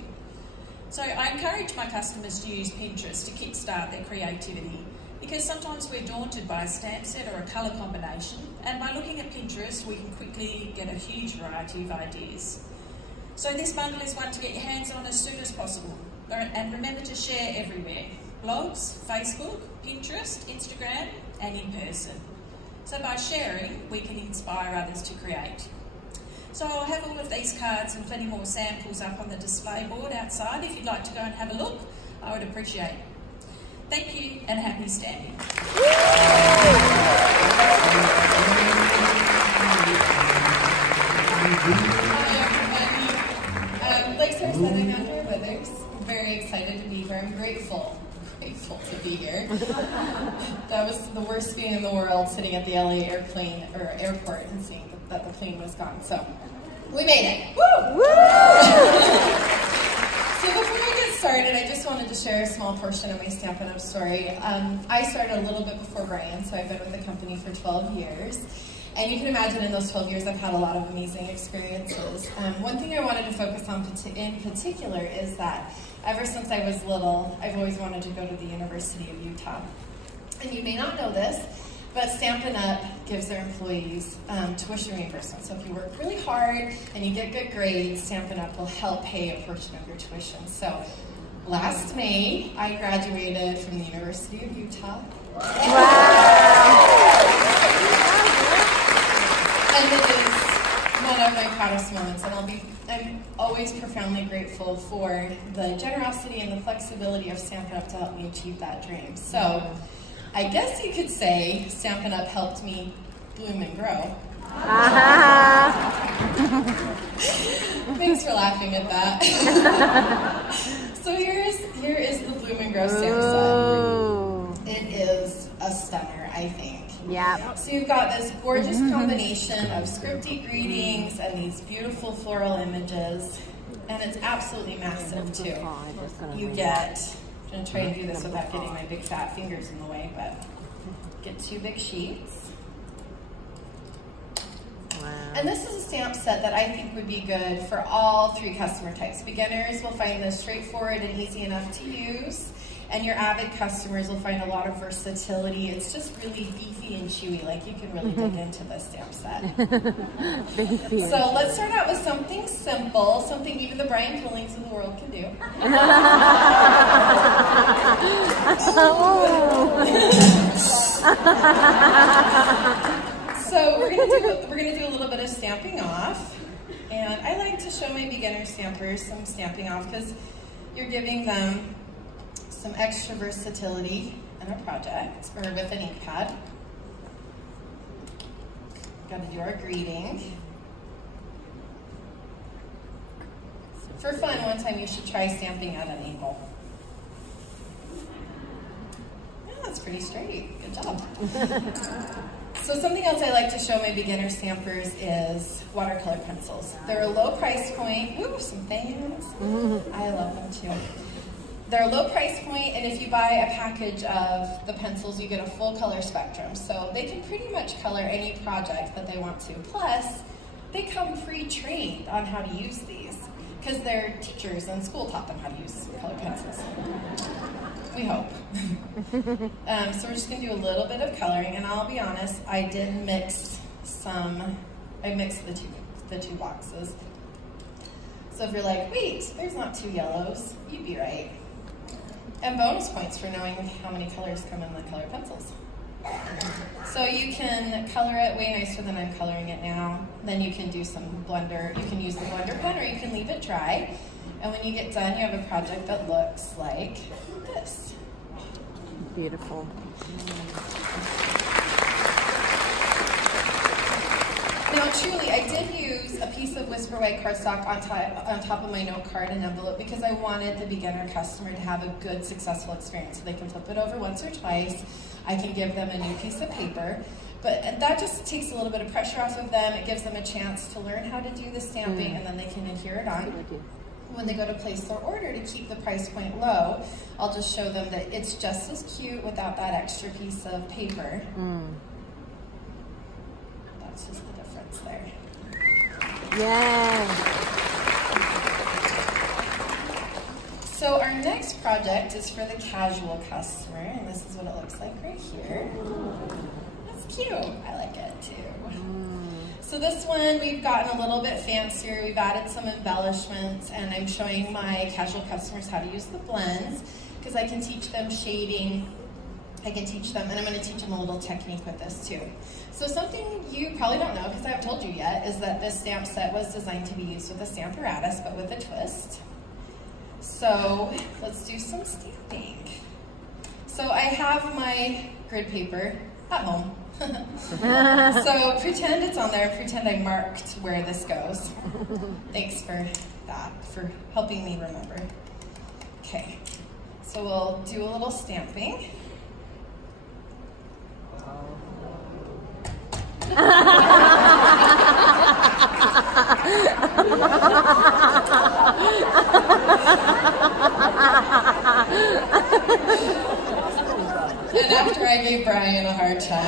So I encourage my customers to use Pinterest to kickstart their creativity, because sometimes we're daunted by a stamp set or a colour combination, and by looking at Pinterest we can quickly get a huge variety of ideas. So this bundle is one to get your hands on as soon as possible, and remember to share everywhere: blogs, Facebook, Pinterest, Instagram, and in person. So by sharing we can inspire others to create. So I'll have all of these cards and plenty more samples up on the display board outside. If you'd like to go and have a look, I would appreciate it. Thank you and happy stamping. Hi everybody. Like Sarah said, I'm Andrea Withers. I'm very excited to be here. I'm grateful to be here. That was the worst feeling in the world, sitting at the LA airport and seeing that the plane was gone. So we made it. Woo! Woo! So before I get started, I just wanted to share a small portion of my Stampin' Up! Story. I started a little bit before Brian, so I've been with the company for 12 years. And you can imagine in those 12 years I've had a lot of amazing experiences. One thing I wanted to focus on in particular is that ever since I was little, I've always wanted to go to the University of Utah. And you may not know this, but Stampin' Up! Gives their employees tuition reimbursement. So if you work really hard and you get good grades, Stampin' Up! Will help pay a portion of your tuition. So last May, I graduated from the University of Utah. Wow! And it is one of my proudest moments, and I'm always profoundly grateful for the generosity and the flexibility of Stampin' Up! To help me achieve that dream. So I guess you could say Stampin' Up! Helped me bloom and grow. Thanks for laughing at that. So here is the Bloom and Grow stamp set. It is a stunner, I think. Yeah. So you've got this gorgeous combination of scripty greetings and these beautiful floral images, and it's absolutely massive too. You get, I'm going to try and do this without getting my big fat fingers in the way, but get 2 big sheets. Wow. And this is a stamp set that I think would be good for all three customer types. Beginners will find this straightforward and easy enough to use, and your avid customers will find a lot of versatility. It's just really beefy and chewy, like you can really dig into this stamp set. So let's start out with something simple, something even the Brian Pillings of the world can do. So we're gonna do a little bit of stamping off, and I like to show my beginner stampers some stamping off because you're giving them some extra versatility in a project or with an ink pad. Got to do our greeting. For fun, one time you should try stamping at an angle. Yeah, that's pretty straight. Good job. So something else I like to show my beginner stampers is watercolor pencils. They're a low price point. Ooh, some fans. I love them too. They're a low price point, and if you buy a package of the pencils, you get a full color spectrum. So they can pretty much color any project that they want to. Plus, they come pre-trained on how to use these because their teachers in school taught them how to use color pencils. We hope. So we're just gonna do a little bit of coloring, and I'll be honest, I did mix I mixed the two boxes. So if you're like, wait, there's not two yellows, you'd be right. And bonus points for knowing how many colors come in the color pencils. So you can color it way nicer than I'm coloring it now. Then you can do some blender. You can use the blender pen or you can leave it dry. And when you get done, you have a project that looks like this. Beautiful. Now, truly, I did use a piece of Whisper White cardstock on top of my note card and envelope because I wanted the beginner customer to have a good, successful experience. So they can flip it over once or twice. I can give them a new piece of paper. But that just takes a little bit of pressure off of them. It gives them a chance to learn how to do the stamping, and then they can adhere it on. When they go to place their order to keep the price point low, I'll just show them that it's just as cute without that extra piece of paper. That's just the difference there. Yeah. So our next project is for the casual customer, and this is what it looks like right here. That's cute. I like it too. So this one, we've gotten a little bit fancier. We've added some embellishments, and I'm showing my casual customers how to use the blends because I can teach them shading. I can teach them, and I'm going to teach them a little technique with this too. So something you probably don't know, because I haven't told you yet, is that this stamp set was designed to be used with a Stamparatus, but with a twist. So let's do some stamping. So I have my grid paper at home. So pretend it's on there, pretend I marked where this goes. Thanks for that, for helping me remember. Okay, so we'll do a little stamping. And after I gave Brian a hard time.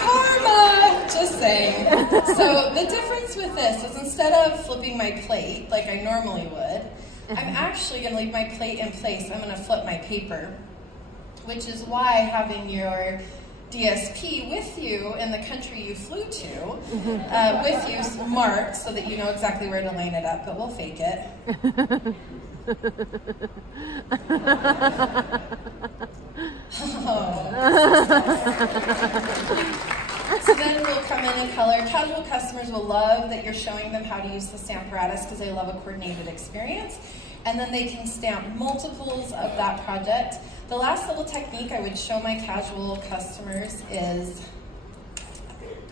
Karma! Just saying. So the difference with this is instead of flipping my plate like I normally would, I'm actually going to leave my plate in place. I'm going to flip my paper, which is why having your DSP with you in the country you flew to, with you marked so that you know exactly where to line it up, but we'll fake it. So then we'll come in and color. Casual customers will love that you're showing them how to use the Stamparatus because they love a coordinated experience. And then they can stamp multiples of that project. The last little technique I would show my casual customers is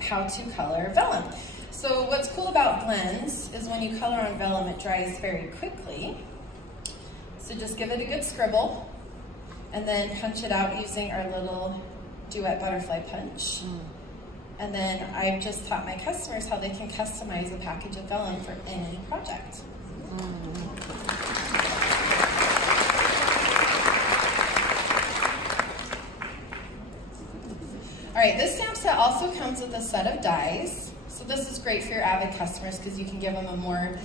how to color vellum. So what's cool about blends is when you color on vellum, it dries very quickly. So just give it a good scribble and then punch it out using our little duet butterfly punch. And then I've just taught my customers how they can customize a package of vellum for any project. All right, this stamp set also comes with a set of dies. So this is great for your avid customers because you can give them a more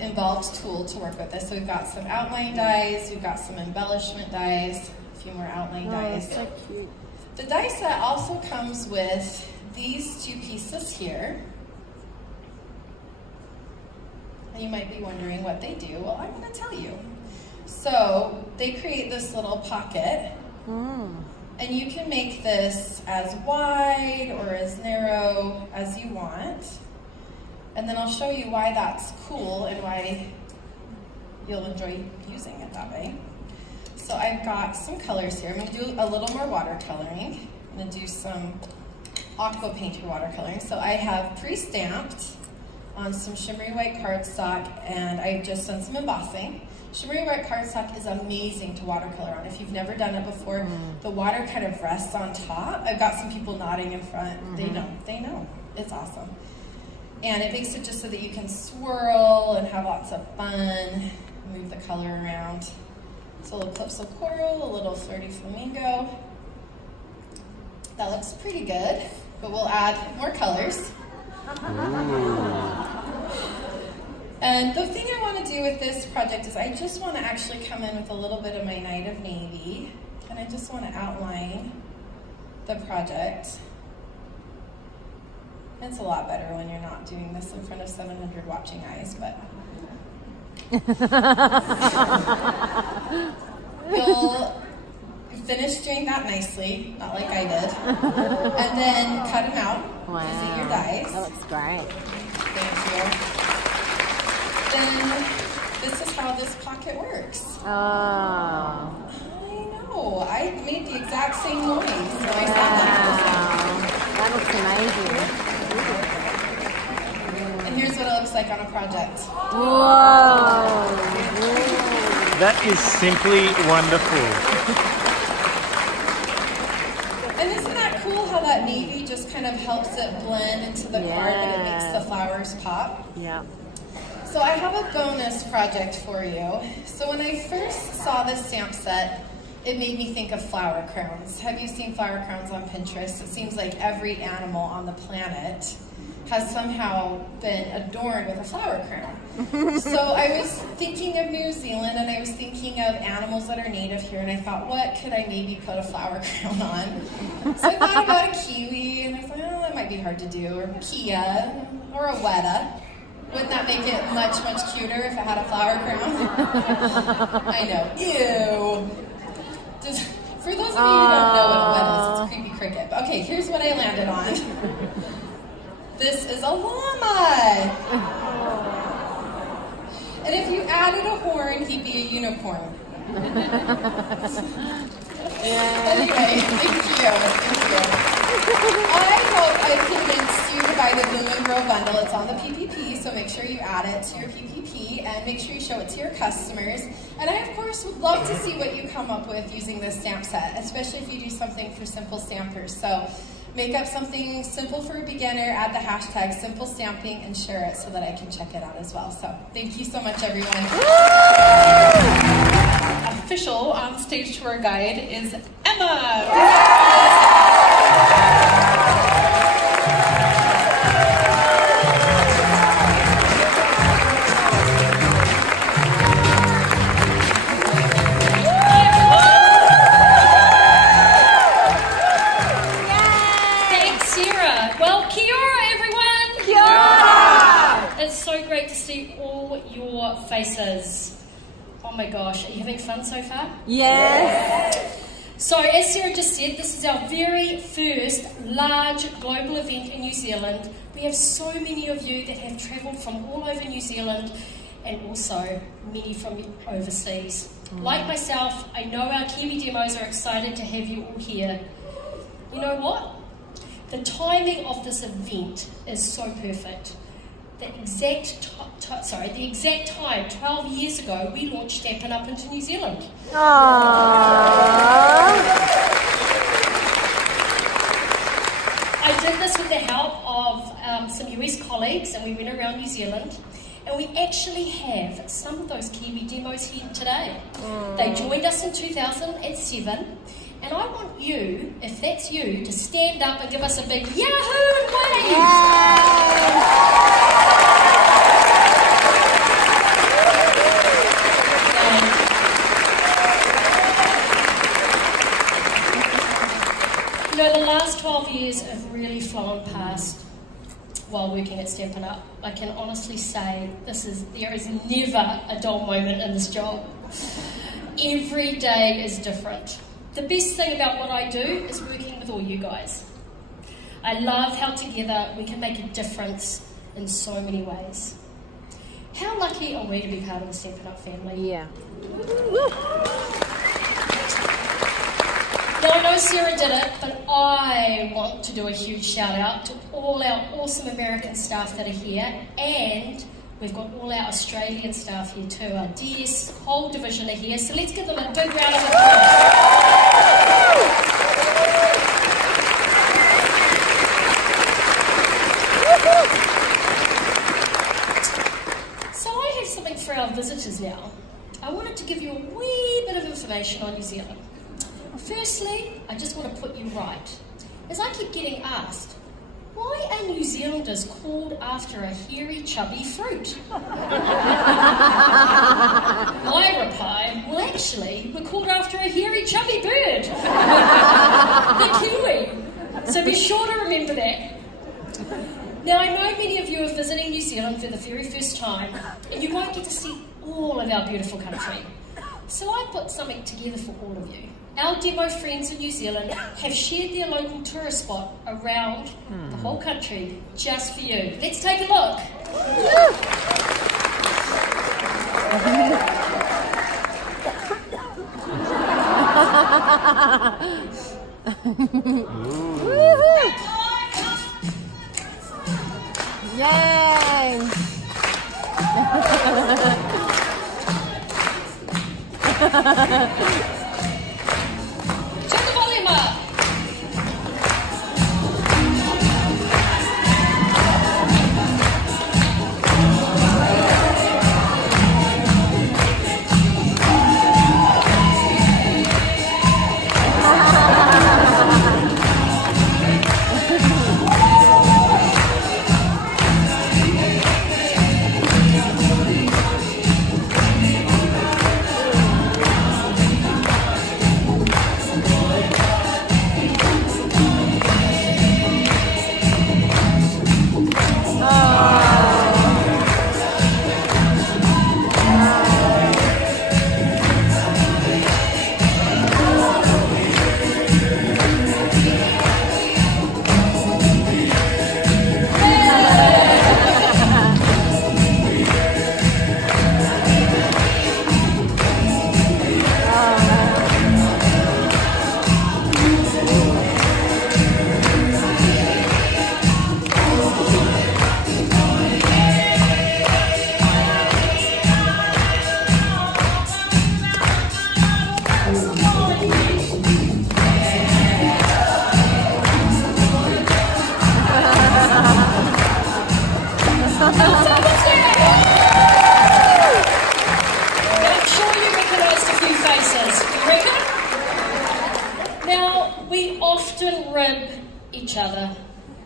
involved tool to work with this. So we've got some outline dies, we've got some embellishment dies, a few more outline dies. So cute. The die set also comes with these two pieces here. And you might be wondering what they do. Well, I'm going to tell you. So they create this little pocket. And you can make this as wide or as narrow as you want. And then I'll show you why that's cool and why you'll enjoy using it that way. So I've got some colors here. I'm going to do a little more watercoloring. I'm going to do some aqua painter watercoloring. So I have pre-stamped on some shimmery white cardstock, and I've just done some embossing. Shimmery white cardstock is amazing to watercolor on. If you've never done it before, the water kind of rests on top. I've got some people nodding in front. They know. It's awesome. And it makes it just so that you can swirl and have lots of fun, move the color around. So a little clips of coral, a little flirty flamingo. That looks pretty good, but we'll add more colors. And the thing I want to do with this project is I just want to actually come in with a little bit of my Night of Navy, and I just want to outline the project. It's a lot better when you're not doing this in front of 700 watching eyes, but you'll finish doing that nicely, not like I did, and then cut them out using your dies. That looks great. Thank you. Then this is how this pocket works. Oh. I know. I made the exact same noise when I saw That looks amazing. And here's what it looks like on a project. Whoa. That is simply wonderful. And isn't that cool how that navy just kind of helps it blend into the card, but it makes the flowers pop? Yeah. So I have a bonus project for you. So when I first saw this stamp set, it made me think of flower crowns. Have you seen flower crowns on Pinterest? It seems like every animal on the planet has somehow been adorned with a flower crown. So I was thinking of New Zealand, and I was thinking of animals that are native here, and I thought, what could I maybe put a flower crown on? So I thought about a kiwi, and I thought, oh, that might be hard to do, or Kia, or a weta. Wouldn't that make it much, much cuter if it had a flower crown? I know. Ew. For those of you who don't know what a weta is, it's a creepy cricket. But okay, here's what I landed on. This is a llama. And if you added a horn, he'd be a unicorn. Anyway, thank you. I hope I've convinced you to buy the Bloom and Grow bundle. It's on the PPP, so make sure you add it to your PPP and make sure you show it to your customers. And I, of course, would love to see what you come up with using this stamp set, especially if you do something for simple stampers. So make up something simple for a beginner, add the hashtag simple stamping, and share it so that I can check it out as well. So thank you so much, everyone. Official on-stage tour guide is Emma. Thanks, Sarah. Well, kia ora, everyone. Kia ora. It's so great to see all your faces. Oh my gosh, are you having fun so far? Yes. So as Sarah just said, this is our very first large global event in New Zealand. We have so many of you that have travelled from all over New Zealand and also many from overseas. Like myself, I know our Kiwi demos are excited to have you all here. You know what? The timing of this event is so perfect. The exact time, 12 years ago, we launched Stampin' Up! Into New Zealand. Aww. I did this with the help of some US colleagues, and we went around New Zealand, and we actually have some of those Kiwi demos here today. They joined us in 2007, And I want you, if that's you, to stand up and give us a big Yahoo and wave! You know, the last 12 years have really flown past while working at Stampin' Up. I can honestly say there is never a dull moment in this job. Every day is different. The best thing about what I do is working with all you guys. I love how together we can make a difference in so many ways. How lucky are we to be part of the Stampin' Up family? Yeah. Now, I know Sarah did it, but I want to do a huge shout out to all our awesome American staff that are here, and we've got all our Australian staff here too. Our DS whole division are here, so let's give them a big round of applause. So I have something for our visitors now. I wanted to give you a wee bit of information on New Zealand. Firstly, I just want to put you right. As I keep getting asked, why are New Zealanders called after a hairy, chubby fruit? My reply, well actually, we're called after a hairy, chubby bird. The kiwi. So be sure to remember that. Now I know many of you are visiting New Zealand for the very first time, and you won't get to see all of our beautiful country. So I put something together for all of you. Our demo friends in New Zealand have shared their local tourist spot around the whole country just for you. Let's take a look. Yay! Turn the volume up.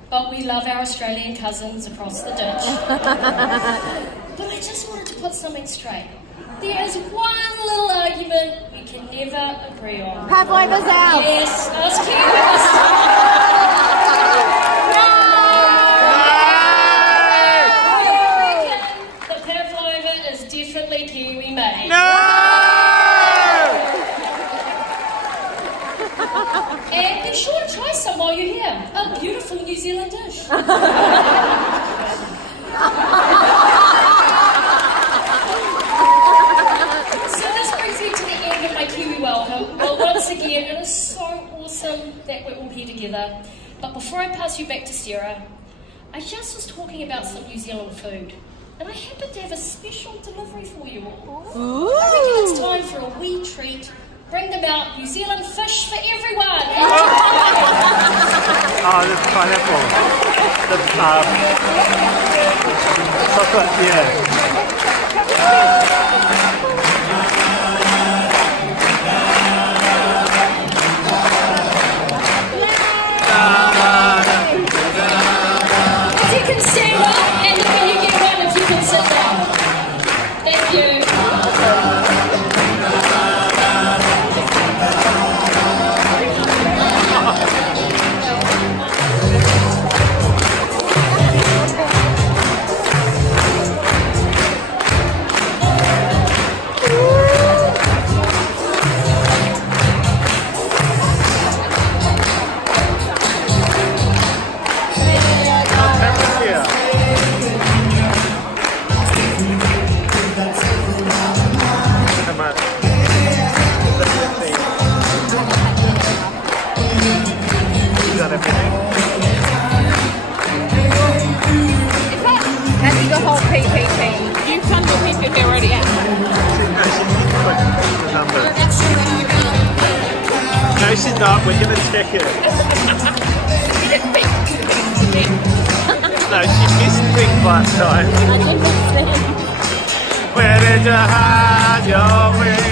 But we love our Australian cousins across the ditch. But I just wanted to put something straight. There is one little argument we can never agree on. Pavlova's out. Yes, us Kiwis. I reckon that Pavlova is definitely Kiwi made. And be sure to try some while you're here. A beautiful New Zealand dish. So this brings me to the end of my Kiwi welcome. Well, once again, it is so awesome that we're all here together. But before I pass you back to Sarah, I just was talking about some New Zealand food. And I happen to have a special delivery for you all. Ooh. I reckon it's time for a wee treat. Bring them out, New Zealand fish for everyone! Oh, this pineapple. The chocolate, yeah. she's not. We're going to check it. No, she missed things last time. Where did you hide your way?